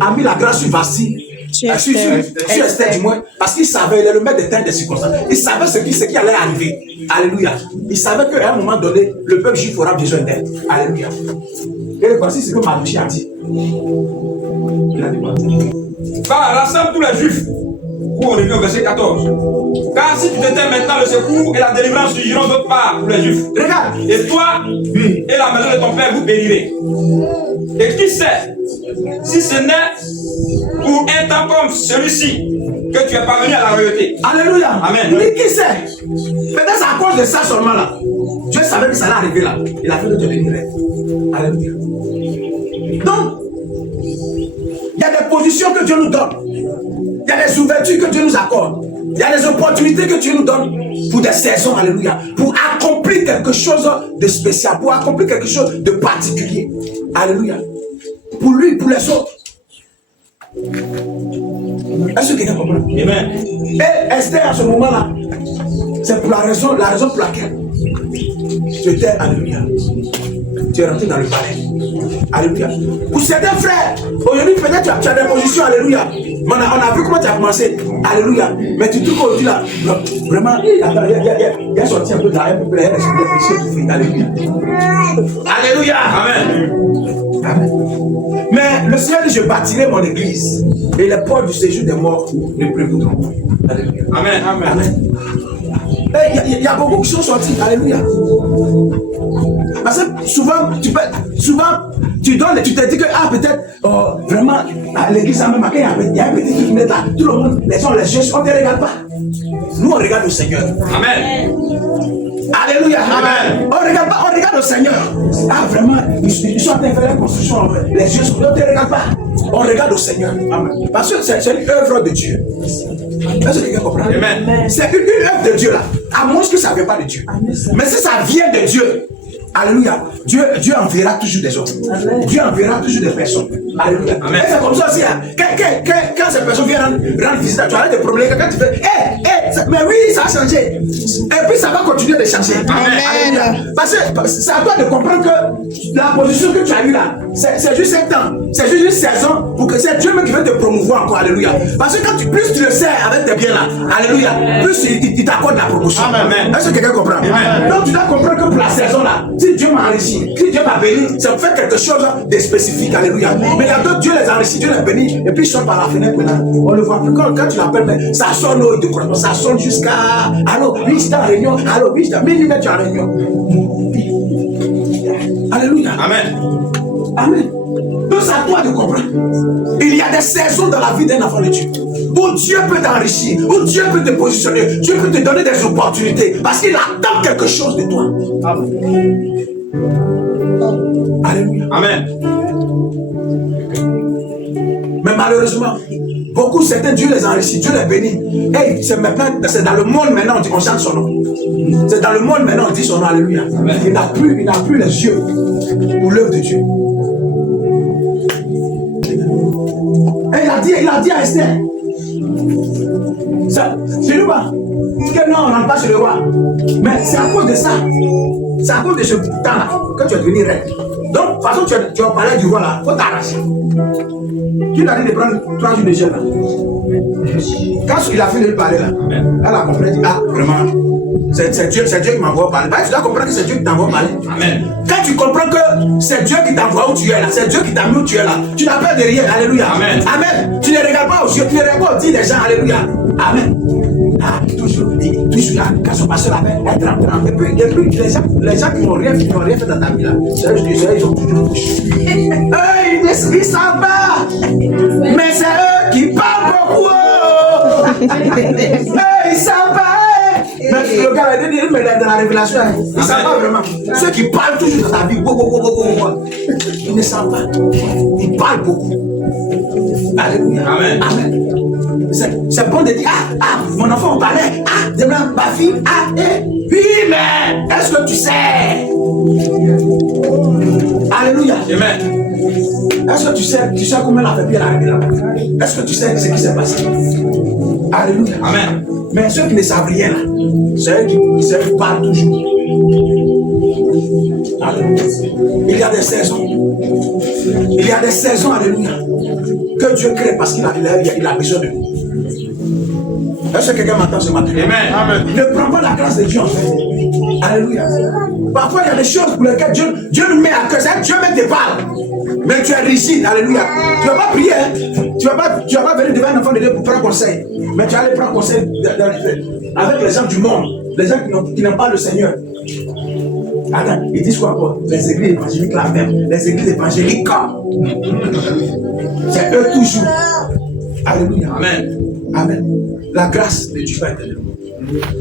a mis la grâce sur Vasti. Sur Esther du moins. Parce qu'il savait, il est le maître des temps et des circonstances. Il savait ce qui allait arriver. Alléluia. Il savait qu'à un moment donné, le peuple juif aura besoin d'aide. Alléluia. Et voici ce que Mardochée a dit. Il a dit quoi? Va, rassemble tous les juifs Où on revient au verset 14. Car si tu t'étais maintenant, le secours et la délivrance surgiront d'autre part pour les Juifs. Regarde. Et toi et la maison de ton père, vous périrez. Et qui sait, si ce n'est pour un temps comme celui-ci que tu es parvenu à la royauté. Alléluia. Amen. Il dit qui sait? Peut-être c'est à cause de ça seulement là. Dieu savait que ça allait arriver là. Il a fait que Dieu bénirait. Alléluia. Donc, il y a des positions que Dieu nous donne. Il y a des ouvertures que Dieu nous accorde. Il y a des opportunités que Dieu nous donne pour des saisons, alléluia, pour accomplir quelque chose de spécial, pour accomplir quelque chose de particulier. Alléluia. Pour lui, pour les autres. Est-ce que quelqu'un comprend? Amen. Et Esther, à ce moment-là, c'est pour la raison pour laquelle tu étais, alléluia. Tu es rentré dans le palais. Alléluia. Pour certains frères, aujourd'hui peut-être tu as des positions, alléluia. Mais on a vu comment tu as commencé. Alléluia. Mais tu trouves aujourd'hui là, vraiment, il a sorti un peu de la haine, il a des alléluia. Alléluia. Amen. Amen. Mais le Seigneur dit, je bâtirai mon église et les portes du séjour des morts ne prévaudront pas. Alléluia. Amen. Amen. Amen. Il y a beaucoup qui sont sortis. Alléluia. Parce que souvent, tu donnes, tu te dis que, peut-être, vraiment, à l'église, même, il y a un petit truc là, tout le monde, les gens, les jeunes, on ne te regarde pas. Nous, on regarde le Seigneur. Amen. Alléluia. Amen. On regarde le Seigneur. Vraiment, ils sont en train de faire la construction. Les yeux, on ne te regarde pas. On regarde le Seigneur. Amen. Parce que c'est une œuvre de Dieu. Est-ce que quelqu'un comprend? Amen. C'est une œuvre de Dieu là. À moins que ça ne vient pas de Dieu. Mais si ça vient de Dieu, alléluia, Dieu enverra toujours des autres. Dieu enverra toujours des personnes. Alléluia. Amen. Et c'est comme ça aussi. Hein. Quand ces personnes viennent rendre visite, tu as des problèmes. Quand tu fais, mais oui, ça a changé. Et puis ça va continuer de changer. Amen. Alléluia. Parce que c'est à toi de comprendre que la position que tu as eue là, c'est juste un temps. C'est juste une saison pour que c'est Dieu même qui veut te promouvoir encore. Alléluia. Parce que plus tu le sais avec tes biens là, alléluia, plus il t'accorde la promotion. Amen. Est-ce que quelqu'un comprend? Amen. Donc tu dois comprendre que pour la saison là, si Dieu m'a enrichi, si Dieu m'a béni, ça me fait quelque chose de spécifique. Alléluia. Mais il y a d'autres, Dieu les enrichit, Dieu les bénit, et puis ils sortent par la fenêtre là. On le voit plus quand tu l'appelles, mais ça sonne de croissance, ça sonne jusqu'à. Allô, oui, je suis en réunion. Allô, oui, je suis en minutes, tu es en réunion. Alléluia. Amen. Amen. Donc c'est à toi de comprendre. Il y a des saisons dans la vie d'un enfant de Dieu où Dieu peut t'enrichir, où Dieu peut te positionner, Dieu peut te donner des opportunités parce qu'il attend quelque chose de toi. Amen. Alléluia. Amen. Mais malheureusement, beaucoup, certains, Dieu les enrichit, Dieu les bénit. Et c'est maintenant, c'est dans le monde maintenant, on chante son nom. C'est dans le monde maintenant, on dit son nom, alléluia. Amen. Il n'a plus les yeux pour l'œuvre de Dieu. Et il a dit à Esther, c'est le roi. Que non, on n'entre pas sur le roi. Mais c'est à cause de ça. C'est à cause de ce temps-là que tu es devenu reine. Donc, de toute façon, tu vas parler du roi là, il faut t'arracher. Tu l'as dit de prendre 3 jours de jeûne là. Quand il a fini de parler là, elle a compris, dit, vraiment, c'est Dieu qui m'envoie parler. Tu dois comprendre que c'est Dieu qui t'envoie parler. Amen. Quand tu comprends que c'est Dieu qui t'envoie où tu es là, c'est Dieu qui t'a mis où tu es là, tu n'as peur de rien. Alléluia. Amen. Amen. Tu ne regardes pas aux yeux, tu ne regardes pas aux yeux des gens. Alléluia. Amen. Toujours là, quand son pasteur l'appelle, elle trempe. Et puis les gens qui n'ont rien fait dans ta vie là, ils ont toujours bouche. Ils savent pas. Mais c'est eux qui parlent beaucoup. Ils savent pas. Mais le gars, mais dans la révélation, ils ne savent pas vraiment. Ceux qui parlent toujours dans ta vie, ils ne savent pas. Ils parlent beaucoup. Alléluia. Amen. Amen. C'est bon de dire, mon enfant on parlait, demain ma fille, oui, mais est-ce que tu sais? Alléluia. Amen. Est-ce que tu sais comment elle a fait bien la révélation? Est-ce que tu sais ce qui s'est passé? Alléluia. Amen. Mais ceux qui ne savent rien là, c'est eux qui parlent toujours. Alléluia. Il y a des saisons. Il y a des saisons, alléluia, que Dieu crée parce qu'il a besoin de nous. Est-ce que quelqu'un m'entend ce matin? Amen. Ne prends pas la grâce de Dieu en fait. Alléluia. Parfois il y a des choses pour lesquelles Dieu nous met à cœur. Dieu même te parle. Mais tu es rigide, alléluia. Tu ne vas pas prier, hein. Tu ne vas pas venir devant un enfant de Dieu pour prendre conseil. Mais tu vas aller prendre conseil avec les gens du monde, les gens qui n'ont pas le Seigneur. Attends, ils disent quoi encore? Les églises évangéliques là même, les églises évangéliques, c'est eux toujours. Alléluia. Amen. Amen. La grâce de Dieu va être.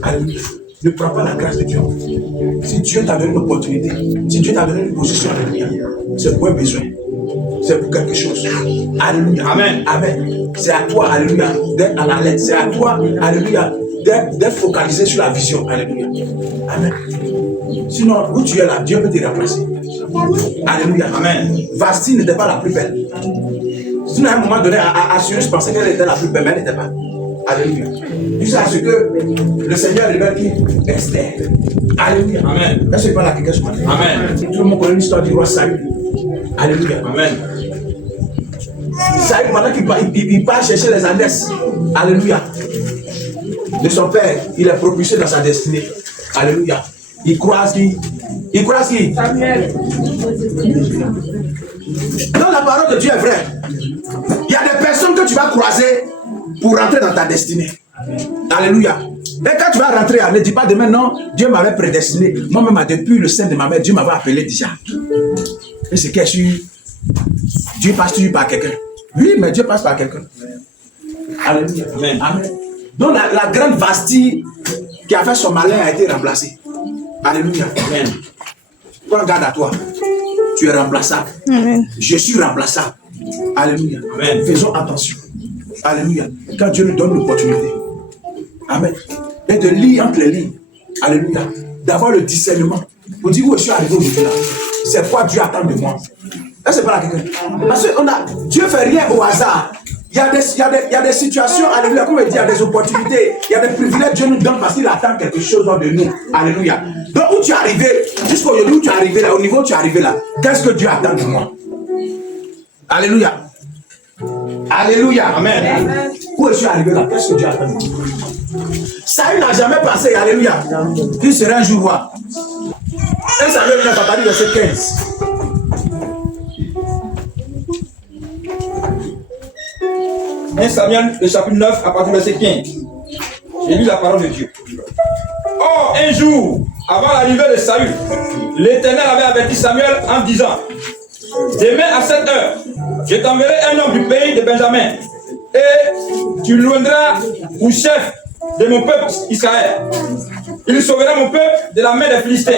Alléluia. Ne prends pas la grâce de Dieu. Si Dieu t'a donné une opportunité, si Dieu t'a donné une position, alléluia, c'est pour un besoin. C'est pour quelque chose. Alléluia. Amen. Amen. C'est à toi, alléluia, d'être à la lettre. C'est à toi, alléluia, d'être focalisé sur la vision. Alléluia. Amen. Sinon, où tu es là, Dieu peut te remplacer. Alléluia. Amen. Vasti n'était pas la plus belle. Sinon, à un moment donné, Assurus pensait qu'elle était la plus belle, mais elle n'était pas. Alléluia. Jusqu'à ce que le Seigneur révèle qui Esther. Alléluia. Amen. Est-ce que pas là quelqu'un ce matin? Amen. Tout le monde connaît l'histoire du roi Saül. Alléluia. Amen. Saül, pendant qu'il part chercher les ânesses, alléluia, de son père, il est propulsé dans sa destinée. Alléluia. Il croise qui? Il croise qui? Samuel. Donc la parole de Dieu est vraie. Il y a des personnes que tu vas croiser pour rentrer dans ta destinée. Alléluia. Et quand tu vas rentrer, ne dis pas demain, non, Dieu m'avait prédestiné. Moi-même, depuis le sein de ma mère, Dieu m'avait appelé déjà. Et c'est qu'est-ce que Dieu passe-tu par quelqu'un? Oui, mais Dieu passe par quelqu'un. Alléluia. Amen. Amen. Donc la grande Vasti qui a fait son malin a été remplacée. Alléluia. Amen. Prends garde à toi. Tu es remplaçable. Amen. Je suis remplaçable. Alléluia. Amen. Faisons attention. Alléluia. Quand Dieu nous donne l'opportunité. Amen. Et de lire entre les lignes. Alléluia. D'avoir le discernement. Pour dire où je suis arrivé aujourd'hui là. C'est quoi Dieu attend de moi. Là, c'est pas la quelqu'un. Parce que Dieu ne fait rien au hasard. Il y a des situations, alléluia, comme il dit, il y a des opportunités, il y a des privilèges que Dieu nous donne parce qu'il attend quelque chose de nous. Alléluia. Donc où tu es arrivé, jusqu'aujourd'hui où tu es arrivé là, au niveau où tu es arrivé là, qu'est-ce que Dieu attend de moi? Alléluia. Alléluia. Amen. Où je suis arrivé là, qu'est-ce que Dieu attend de moi? Saül n'a jamais pensé, alléluia, qu'il serait un jour roi. Et Samuel 9 à partir du verset 15. Et Samuel, le chapitre 9, à partir du verset 15. J'ai lu la parole de Dieu. Or, un jour, avant l'arrivée de Saül, l'Éternel avait averti Samuel en disant: demain à 7 heures, je t'enverrai un homme du pays de Benjamin, et tu le rendras au chef de mon peuple Israël. Il sauvera mon peuple de la main des Philistins,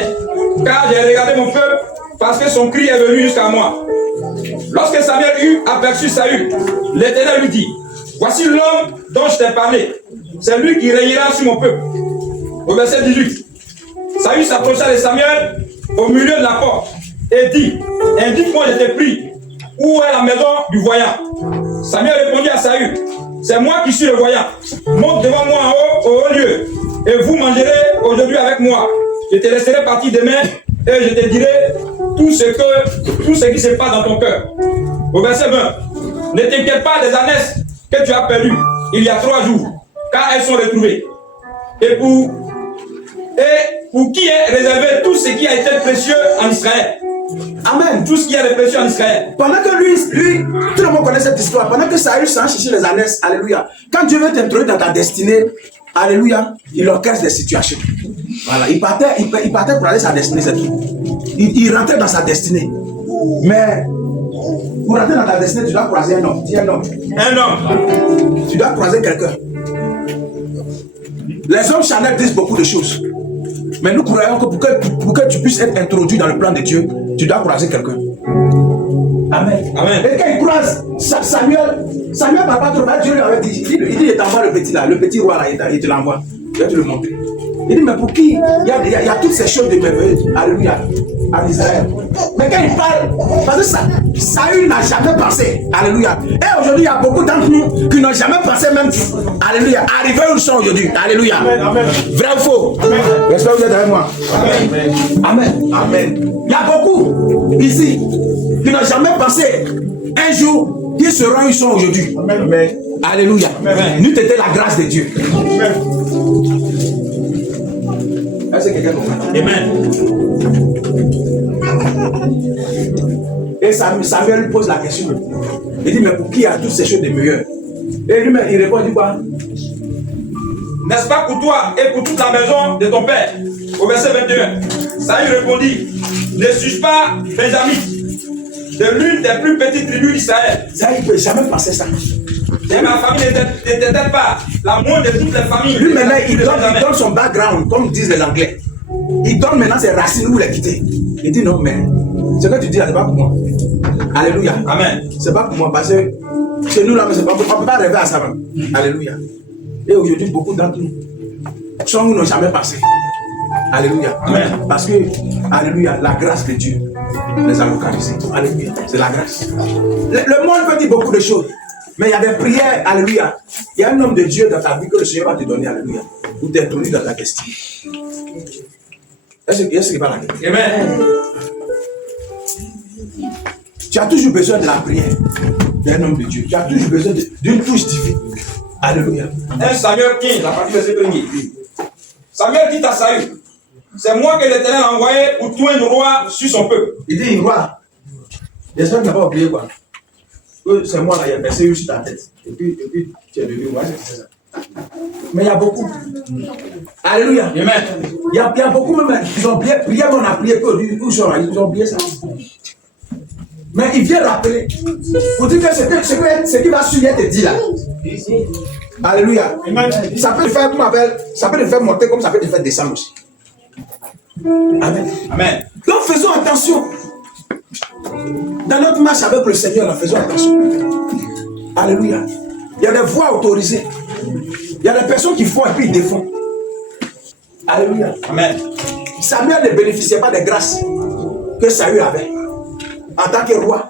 car j'ai regardé mon peuple parce que son cri est venu jusqu'à moi. Lorsque Samuel eut aperçu Saül, l'Éternel lui dit: voici l'homme dont je t'ai parlé, c'est lui qui régnera sur mon peuple. Au verset 18, Saül s'approcha de Samuel au milieu de la porte et dit: indique-moi, je te prie, où est la maison du voyant? Samuel répondit à Saül: c'est moi qui suis le voyant. Monte devant moi en haut, au haut lieu, et vous mangerez aujourd'hui avec moi. Je te laisserai partir demain et je te dirai tout ce qui se passe dans ton cœur. Au verset 20, ne t'inquiète pas des ânesses que tu as perdues il y a 3 jours, car elles sont retrouvées. Et pour qui est réservé tout ce qui a été précieux en Israël. Amen. Tout ce qui est précieux en Israël. Pendant que lui, tout le monde connaît cette histoire. Pendant que Saül s'en chercher les ânesses, alléluia. Quand Dieu veut t'introduire dans ta destinée, alléluia, il orchestre des situations. Voilà, il partait pour aller sa destinée, c'est tout. Il rentrait dans sa destinée. Mais pour rentrer dans ta destinée, tu dois croiser un homme. Dis un homme. Un homme. Tu dois croiser quelqu'un. Les hommes charnels disent beaucoup de choses. Mais nous croyons que pour que tu puisses être introduit dans le plan de Dieu, tu dois croiser quelqu'un. Amen. Amen. Et quand il croise Samuel n'a pas trop mal, Dieu lui avait dit, il dit, il t'envoie le petit là, le petit roi là, il te l'envoie. Je vais te le montrer. Il dit, mais pour qui? Il y a toutes ces choses de merveilleux. Alléluia. En Israël. Mais quand il parle, parce que Saül n'a jamais pensé. Alléluia. Et aujourd'hui, il y a beaucoup d'entre nous qui n'ont jamais pensé même. Alléluia. Arriver où ils sont aujourd'hui. Alléluia. Amen. Vrai ou faux? J'espère que vous êtes avec moi. Amen. Amen. Amen. Il y a beaucoup ici qui n'ont jamais pensé un jour qu'ils seront où ils sont aujourd'hui. Amen. Alléluia. Nous t'étais la grâce de Dieu. Amen. Est-ce que quelqu'un comprend? Amen. Et Samuel lui pose la question. Il dit, mais pour qui a toutes ces choses de meilleures? Et lui, il répond, il dit quoi? N'est-ce pas pour toi et pour toute la maison de ton père? Au verset 21, Saül répondit, ne suis-je pas Benjamin, de l'une des plus petites tribus d'Israël? Ça, il ne peut jamais penser ça. Et ma famille n'était-elle pas la moindre de toutes les familles? Lui, maintenant, il donne son background, comme disent les Anglais. Il donne maintenant ses racines où il est quitté. Il dit, non, mais ce que tu dis là, ce n'est pas pour moi. Alléluia. Amen. Ce n'est pas pour moi, parce que chez nous, là, on ne peut pas rêver à ça même. Alléluia. Et aujourd'hui, beaucoup d'entre nous n'ont jamais passé. Alléluia. Amen. Parce que, alléluia, la grâce de Dieu les a localisés. Alléluia. C'est la grâce. Le monde peut dire beaucoup de choses. Mais il y a des prières, alléluia. Il y a un homme de Dieu dans ta vie que le Seigneur va te donner, alléluia. Pour t'introduire dans ta destinée. Est-ce qu'il va la dire? Amen. Tu as toujours besoin de la prière d'un homme de Dieu. Tu as toujours besoin d'une touche divine. Alléluia. 1 Samuel 15, la partie verset 1er. Samuel dit à Saül, c'est moi que l'Éternel a envoyé pour tuer un roi sur son peuple. Il dit, roi, j'espère que tu n'as pas oublié quoi. C'est moi là, il y a percé sur ta tête. Et puis tu es devenu roi, c'est ça. Mais il y a beaucoup. Alléluia. Amen. Il y a beaucoup même. Ils ont prié, mais on a prié que ils ont oublié ça. Mais il vient rappeler. Pour dire que ce qui va suivre te dit là. Alléluia. Amen. Ça peut te faire, ça peut te faire monter comme ça peut te faire descendre aussi. Amen. Amen. Donc faisons attention. Dans notre marche avec le Seigneur, faisons attention. Alléluia. Il y a des voix autorisées. Il y a des personnes qui font et puis ils défendent. Alléluia. Amen. Samuel ne bénéficiait pas des grâces que Saül avait en tant que roi.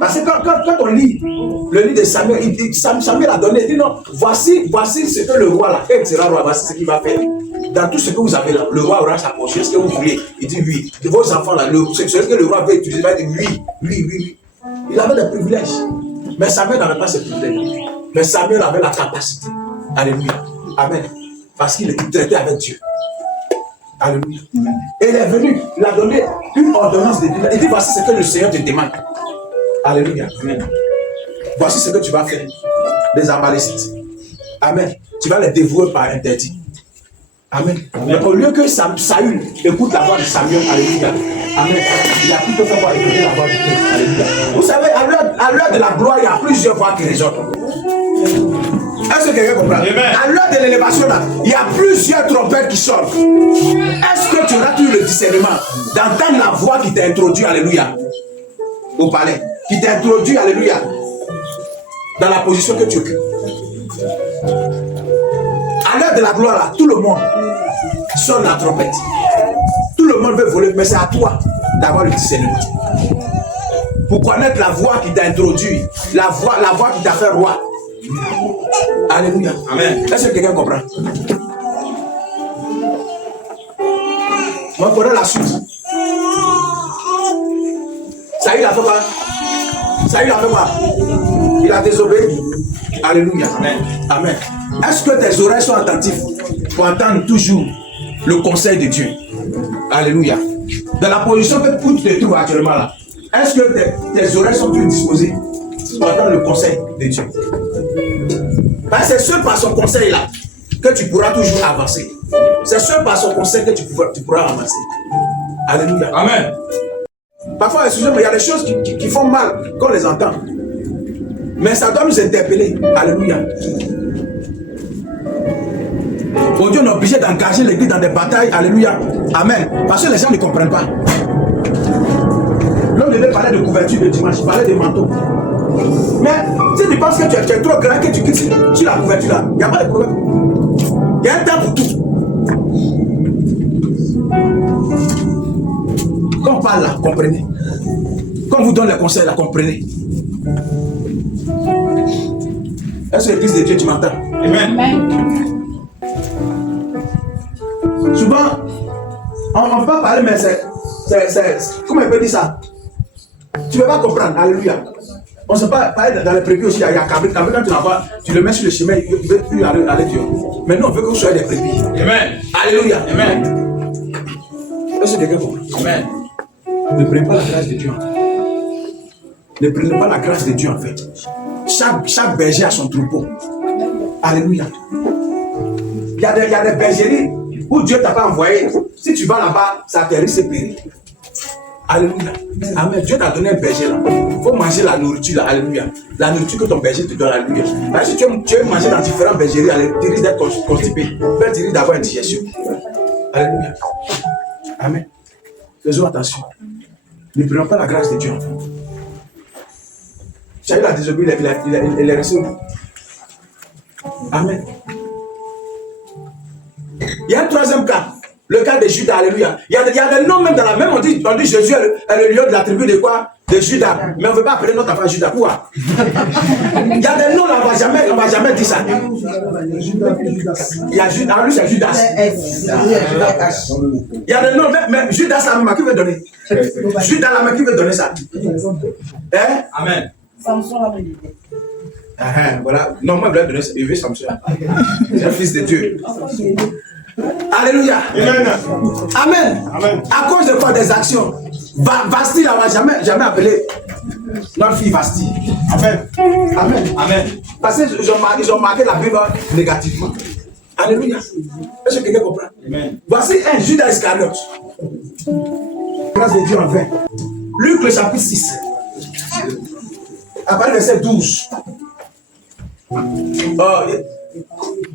Parce que quand on lit le livre de Samuel, Samuel a donné, il dit non, voici ce que le roi là, il sera roi, voici ce qu'il va faire. Dans tout ce que vous avez là, le roi aura sa portion. Est-ce que vous voulez? Il dit oui. De vos enfants là, ce que le roi veut utiliser, il va dire oui. Il avait des privilèges. Mais Samuel n'avait pas ces privilèges. Mais Samuel avait la capacité. Alléluia. Amen. Parce qu'il traitait avec Dieu. Alléluia. Et il est venu, il a donné une ordonnance de Dieu. Il dit voici ce que le Seigneur te demande. Alléluia. Amen. Voici ce que tu vas faire. Les Amalécites. Amen. Tu vas les dévouer par interdit. Amen. Mais au lieu que Saül écoute la voix de Samuel, alléluia. Amen. Il a plutôt fait voir écouter la voix de Dieu. Alléluia. Vous savez, à l'heure de la gloire, il y a plusieurs voix qui résonnent. Est-ce que quelqu'un comprend? À l'heure de l'élévation, il y a plusieurs trompettes qui sonnent. Est-ce que tu auras eu le discernement d'entendre la voix qui t'a introduit, alléluia, au palais, qui t'a introduit, alléluia, dans la position que tu occupes? À l'heure de la gloire, là, tout le monde sonne la trompette. Tout le monde veut voler, mais c'est à toi d'avoir le discernement. Pour connaître la voix qui t'a introduit, la voix qui t'a fait roi. Alléluia. Amen. Est-ce que quelqu'un comprend? On connaît la suite. Saül a fait quoi? Il a désobéi. Alléluia. Amen. Amen. Est-ce que tes oreilles sont attentives pour entendre toujours le conseil de Dieu? Alléluia. Dans la position que tu te trouves actuellement là, est-ce que tes oreilles sont plus disposées pour entendre le conseil de Dieu? Parce que c'est seul par son conseil là que tu pourras toujours avancer. C'est seul par son conseil que tu pourras avancer. Alléluia. Amen. Parfois, excusez-moi, il y a des choses qui font mal quand on les entend. Mais ça doit nous interpeller. Alléluia. Aujourd'hui, on est obligé d'engager l'église dans des batailles. Alléluia. Amen. Parce que les gens ne comprennent pas. L'homme devait parler de couverture de dimanche, il parlait de manteau. Mais si tu penses que tu es trop grand, que tu quittes sur la couverture là, il n'y a pas de problème. Il y a un temps pour tout. Quand on parle là, comprenez. Quand on vous donne les conseils là, comprenez. Est-ce que l'église de Dieu, tu m'entends? Amen. Souvent, on ne peut pas parler, mais c'est comment on peut dire ça? Tu ne peux pas comprendre. Alléluia. On ne sait pas parler dans les prébis aussi. Il y a Kabri. Kabri, quand tu l'envoies, tu le mets sur le chemin, il ne veut plus aller Dieu. Mais nous, on veut que vous soyez des prébis. Amen. Alléluia. Amen. Est-ce que quelqu'un comprend? Amen. Ne prenez pas la grâce de Dieu. Ne prenez pas la grâce de Dieu en fait. Chaque berger a son troupeau. Alléluia. Il y a des bergeries où Dieu ne t'a pas envoyé. Si tu vas là-bas, ça te risque de périr. Alléluia. Amen. Dieu t'a donné un berger là. Il faut manger la nourriture là. Alléluia. La nourriture que ton berger te donne. Alléluia. Mais si tu veux manger dans différentes bergeries, tu risques d'être constipé. Tu risques d'avoir une digestion. Alléluia. Amen. Faisons attention. Ne prenons pas la grâce de Dieu en fait. J'ai eu la désobéissance, il est resté. Amen. Il y a un troisième cas. Le cas de Judas, alléluia. Il y a des noms même dans la même, on dit Jésus est le lion de la tribu de quoi? De Judas. Mais on ne veut pas appeler notre enfant Judas. Pourquoi? Il y a des noms, on ne va jamais dire ça. Il y a Judas, en lui c'est Judas. Il y a des noms, mais Judas la main qui veut donner. Judas la main qui veut donner ça. Hein? Amen. Samson la main. Voilà. Non, moi je vais donner ça. Il veut Samson. C'est un fils de Dieu. Alléluia. Amen. Amen. Amen. À cause de quoi? Des actions. Vasti là, on va jamais appelé notre fille Vasti. Amen. Amen. Amen. Parce qu'ils ont marqué la Bible négativement. Alléluia. Est-ce que quelqu'un comprend? Amen. Voici un Judas Iscariote. Grâce de Dieu en vain. Luc le chapitre 6. À partir du verset 12.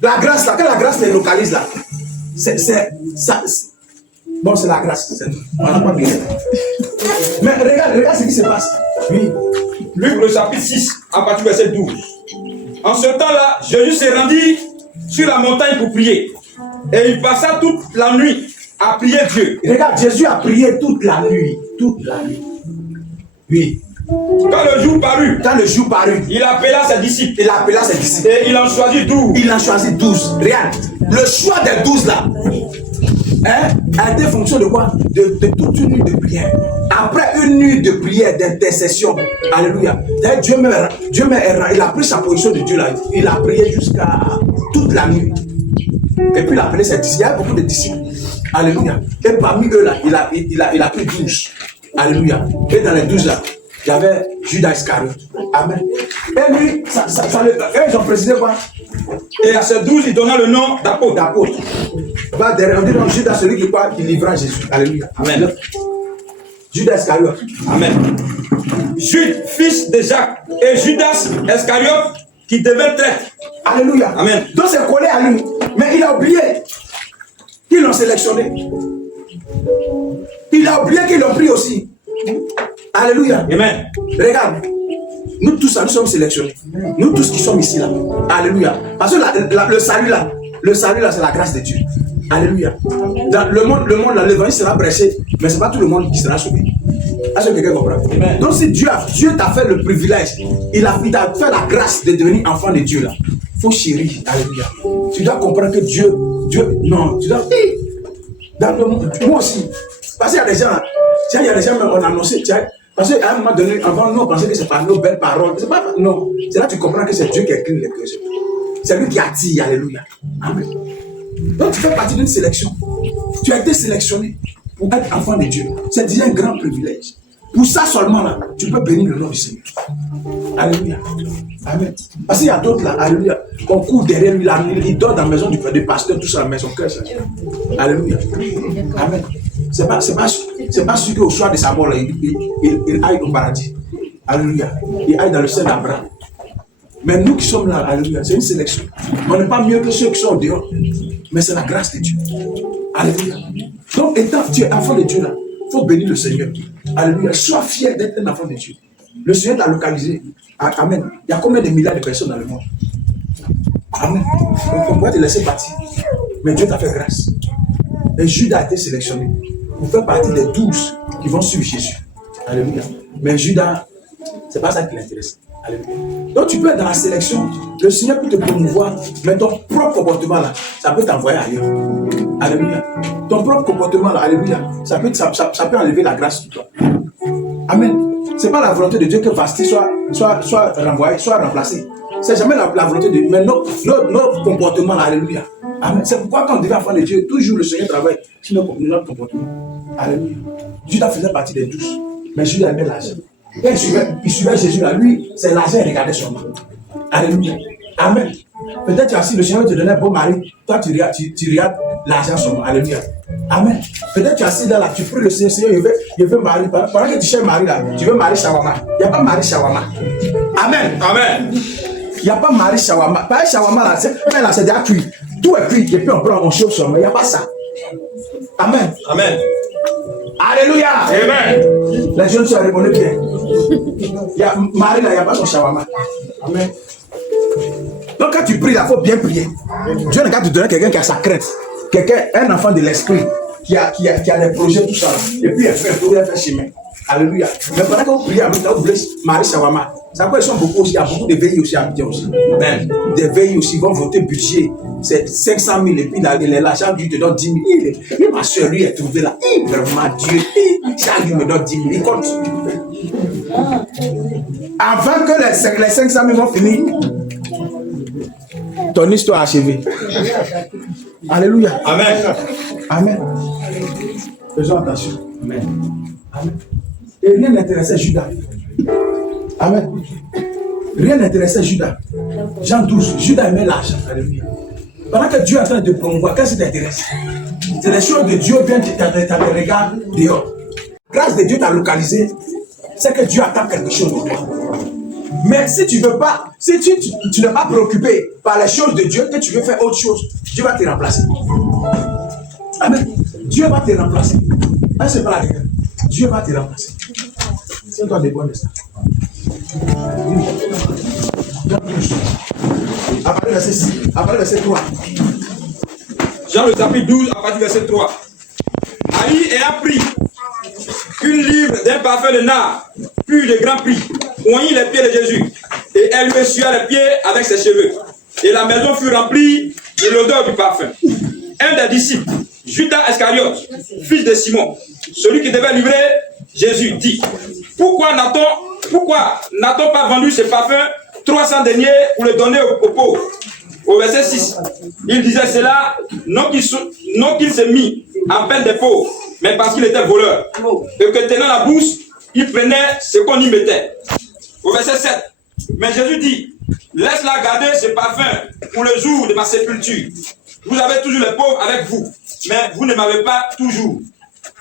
La grâce là, quand la grâce les localise là, bon, c'est la grâce. On n'a pas besoin. Mais regarde ce qui se passe. Oui. Luc le chapitre 6, à partir du verset 12. En ce temps-là, Jésus se rendit sur la montagne pour prier. Et il passa toute la nuit à prier Dieu. Regarde, Jésus a prié toute la nuit. Toute la nuit. Oui. Quand le jour parut, il appela ses disciples. Et il en choisit 12. Regarde, le choix des 12 là a été fonction de quoi? De toute une nuit de prière. Après une nuit de prière, d'intercession. Alléluia. Dieu il a pris sa position de Dieu là. Il a prié jusqu'à toute la nuit. Et puis il a appelé ses disciples. Il y a beaucoup de disciples. Alléluia. Et parmi eux là, il a pris 12. Alléluia. Et dans les 12 là, il y avait Judas Iscariote. Amen. Et lui, ils ont précisé quoi? Et à ces 12, il donna le nom d'apôtre. On dit donc Judas, celui qui livra Jésus. Alléluia. Amen. Judas Iscariote. Amen. Jude, fils de Jacques, et Judas Iscariote, qui devait traître. Alléluia. Amen. Donc c'est collé à lui. Mais il a oublié qu'ils l'ont sélectionné. Il a oublié qu'ils l'ont pris aussi. Alléluia. Amen. Regarde, nous tous nous sommes sélectionnés. Nous tous qui sommes ici là. Alléluia. Parce que le salut là, c'est la grâce de Dieu. Alléluia. Dans le monde là, l'évangile sera prêché, mais ce n'est pas tout le monde qui sera sauvé. Est-ce que quelqu'un comprend? Amen. Donc si Dieu t'a fait le privilège, il t'a fait la grâce de devenir enfant de Dieu là. Il faut chérir. Alléluia. Tu dois comprendre que Dieu, non, tu dois. Dans le monde, moi aussi. Parce qu'il y a des gens, il y a des gens, on a annoncé, parce qu'à un moment donné, avant nous, on pensait que c'est par nos belles paroles. C'est pas, non. C'est là que tu comprends que c'est Dieu qui écrit les cœurs. C'est lui qui attire. Alléluia. Amen. Donc tu fais partie d'une sélection. Tu as été sélectionné pour être enfant de Dieu. C'est déjà un grand privilège. Pour ça seulement là, tu peux bénir le nom du Seigneur. Alléluia. Amen. Parce qu'il y a d'autres là, alléluia, on court derrière lui, là, il dort dans la maison du pasteur, tout ça, mais son cœur, ça. Alléluia. Amen. C'est pas sûr qu'au soir de sa mort, là, il aille au paradis. Alléluia. Il aille dans le sein d'Abraham. Mais nous qui sommes là, alléluia, c'est une sélection. On n'est pas mieux que ceux qui sont dehors. Mais c'est la grâce de Dieu. Alléluia. Donc, étant tu es enfant de Dieu là, il faut bénir le Seigneur. Alléluia. Sois fier d'être un enfant de Dieu. Le Seigneur t'a localisé. Amen. Il y a combien de milliards de personnes dans le monde? Amen. Donc, on pourrait te laisser partir. Mais Dieu t'a fait grâce. Et Judas a été sélectionné pour faire partie des 12 qui vont suivre Jésus. Alléluia. Mais Judas, c'est pas ça qui l'intéresse. Alléluia. Donc tu peux être dans la sélection, le Seigneur peut te promouvoir, mais ton propre comportement là, ça peut t'envoyer ailleurs. Alléluia. Ton propre comportement là, alléluia, ça peut enlever la grâce de toi. Amen. C'est pas la volonté de Dieu que Vasti soit renvoyé, soit remplacé. C'est jamais la volonté de Dieu, mais notre comportement là, alléluia. Amen. C'est pourquoi quand on devient enfant de Dieu, toujours le Seigneur travaille sur notre comportement. Alléluia. Judas faisait partie des 12, mais Judas aimait l'argent. Quand il suivait Jésus là, lui, c'est l'argent, il regardait seulement. Alléluia. Amen. Peut-être que si le Seigneur te donnait un bon mari, toi tu regardes l'argent seulement. Alléluia. Amen. Peut-être que tu es assis là, tu pries le Seigneur, il veut marier. Pendant que tu cherches mari là, tu veux marier Shawama. Il n'y a pas mari Shawama. Amen. Amen. Il n'y a pas mari Shawama. Pas Shawama là, c'est déjà cuit. Tout est cuit. Et puis on prend, on chauffe seulement. Il n'y a pas ça. Amen. Amen. Alléluia. Amen. Les jeunes se répondent bien. Il y a mari là, il n'y a pas son Shawama. Amen. Donc quand tu pries, il faut bien prier. Dieu n'a qu'à te donner quelqu'un qui a sa crainte. Quelqu'un, un enfant de l'esprit, qui a des projets, tout ça. Et puis il fait chemin. Alléluia. Mais pendant que vous priez, vous blessez Marie Shawama. Ça peut être beaucoup aussi. Il y a beaucoup de veilles aussi à Abidjan aussi. Amen. Des veilles aussi vont voter budget. C'est 500 000 et puis l'argent Dieu te donne 10 000. Et ma soeur, lui, est trouvée là. Vraiment, Dieu. Chaque jour me donne 10 000. Il compte. Avant que les 500 000 vont finir, ton histoire achevée. Alléluia. Amen. Amen. Faisons attention. Amen. Amen. Et rien n'intéressait Judas. Amen. Rien n'intéressait Judas. Jean 12, Judas aimait l'argent. Alléluia. Pendant que Dieu est en train de promouvoir, qu'est-ce qui t'intéresse? C'est les choses de Dieu viennent te regarder dehors. Grâce de Dieu t'a localisé, c'est que Dieu attend quelque chose de toi. Mais si tu veux pas, si tu n'es pas préoccupé par les choses de Dieu, que tu veux faire autre chose, Dieu va te remplacer. Amen. Dieu va te remplacer. C'est pas la guerre. Dieu va te remplacer. C'est toi des bonnes instants. À partir du verset 6, à partir du verset 3. Jean le chapitre 12, à partir du verset 3. Marie ayant pris une livre d'un parfum de nard, puis de grand prix, oignit les pieds de Jésus, et elle lui essuya les pieds avec ses cheveux. Et la maison fut remplie de l'odeur du parfum. Un des disciples, Judas Iscariote, fils de Simon, celui qui devait livrer Jésus, dit: Pourquoi n'a-t-on pas vendu ce parfum 300 deniers pour le donner aux pauvres? Au verset 6, il disait cela non qu'il s'est mis en peine des pauvres, mais parce qu'il était voleur. Et que tenant la bourse, il prenait ce qu'on y mettait. Au verset 7, mais Jésus dit: Laisse-la garder ce parfum pour le jour de ma sépulture. Vous avez toujours les pauvres avec vous, mais vous ne m'avez pas toujours.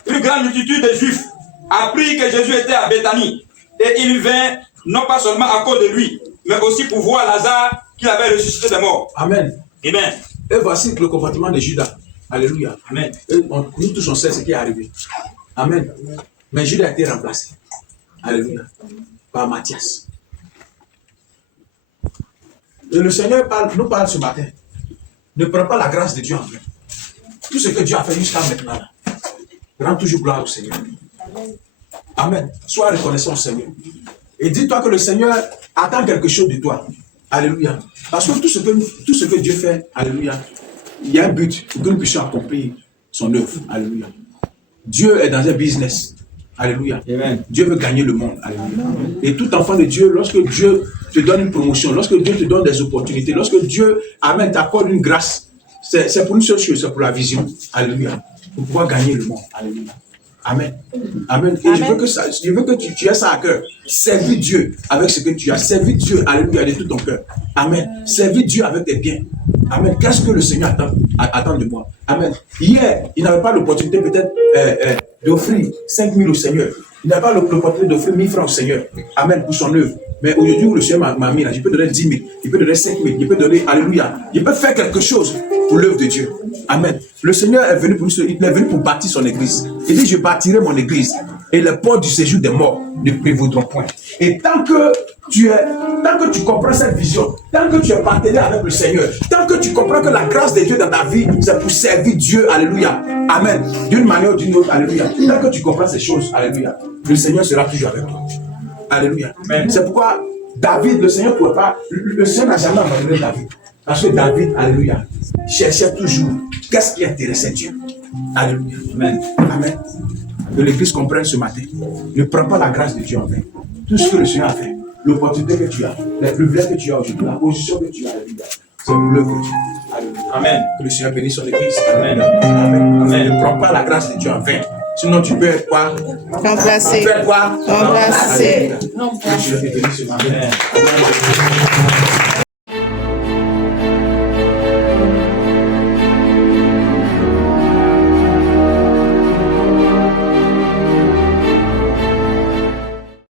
Une grande multitude de Juifs apprit que Jésus était à Béthanie, et il vint non pas seulement à cause de lui, mais aussi pour voir Lazare qu'il avait ressuscité des morts. Amen. Amen. Et voici le comportement de Judas. Alléluia. Amen. Et nous tous on sait ce qui est arrivé. Amen. Mais Judas a été remplacé. Alléluia. Par Matthias. Et le Seigneur nous parle ce matin. Ne prends pas la grâce de Dieu en vain. Tout ce que Dieu a fait jusqu'à maintenant, rends toujours gloire au Seigneur. Amen. Sois reconnaissant au Seigneur. Et dis-toi que le Seigneur attend quelque chose de toi. Alléluia. Parce que tout ce que Dieu fait, alléluia, il y a un but pour que nous puissions accomplir son œuvre. Alléluia. Dieu est dans un business. Alléluia. Amen. Dieu veut gagner le monde. Alléluia. Et tout enfant de Dieu, lorsque Dieu te donne une promotion, lorsque Dieu te donne des opportunités, lorsque Dieu, amen, t'accorde une grâce, c'est pour une seule chose, c'est pour la vision. Alléluia. Pour pouvoir gagner le monde. Alléluia. Amen. Amen. Et Amen. Je veux que tu aies ça à cœur. Servis Dieu avec ce que tu as. Servis Dieu, alléluia, de tout ton cœur. Amen. Servis Dieu avec tes biens. Amen. Qu'est-ce que le Seigneur attend de moi? Amen. Hier, il n'avait pas l'opportunité peut-être d'offrir 5 000 au Seigneur. Il n'avait pas l'opportunité d'offrir 1 000 francs au Seigneur. Amen. Pour son œuvre. Mais aujourd'hui où le Seigneur m'a mis là, je peux donner 10 000, je peux donner 5 000, je peux donner, alléluia. Je peux faire quelque chose pour l'œuvre de Dieu. Amen. Le Seigneur est venu pour bâtir son église. Il dit: je bâtirai mon église et les portes du séjour des morts ne prévaudront point. Et tant que tu comprends cette vision, tant que tu es partenaire avec le Seigneur, tant que tu comprends que la grâce de Dieu dans ta vie, c'est pour servir Dieu, alléluia. Amen. D'une manière ou d'une autre, alléluia. Tant que tu comprends ces choses, alléluia, le Seigneur sera toujours avec toi. Alléluia. C'est pourquoi David, le Seigneur ne pouvait pas, le Seigneur n'a jamais abandonné David. Parce que David, alléluia, cherchait toujours qu'est-ce qui intéressait Dieu. Alléluia. Amen. Amen. Que l'Église comprenne ce matin. Ne prends pas la grâce de Dieu en vain. Tout ce que le Seigneur a fait, l'opportunité que tu as, les privilèges que tu as aujourd'hui, la position que tu as, alléluia, c'est pour l'œuvre de Dieu. Alléluia. Amen. Que le Seigneur bénisse son Église. Amen. Amen. Amen. Ne prends pas la grâce de Dieu en vain. Sinon, tu peux être quoi? Remplacé. Tu peux être quoi? Remplacé. Alléluia. Que Dieu te bénisse ce matin.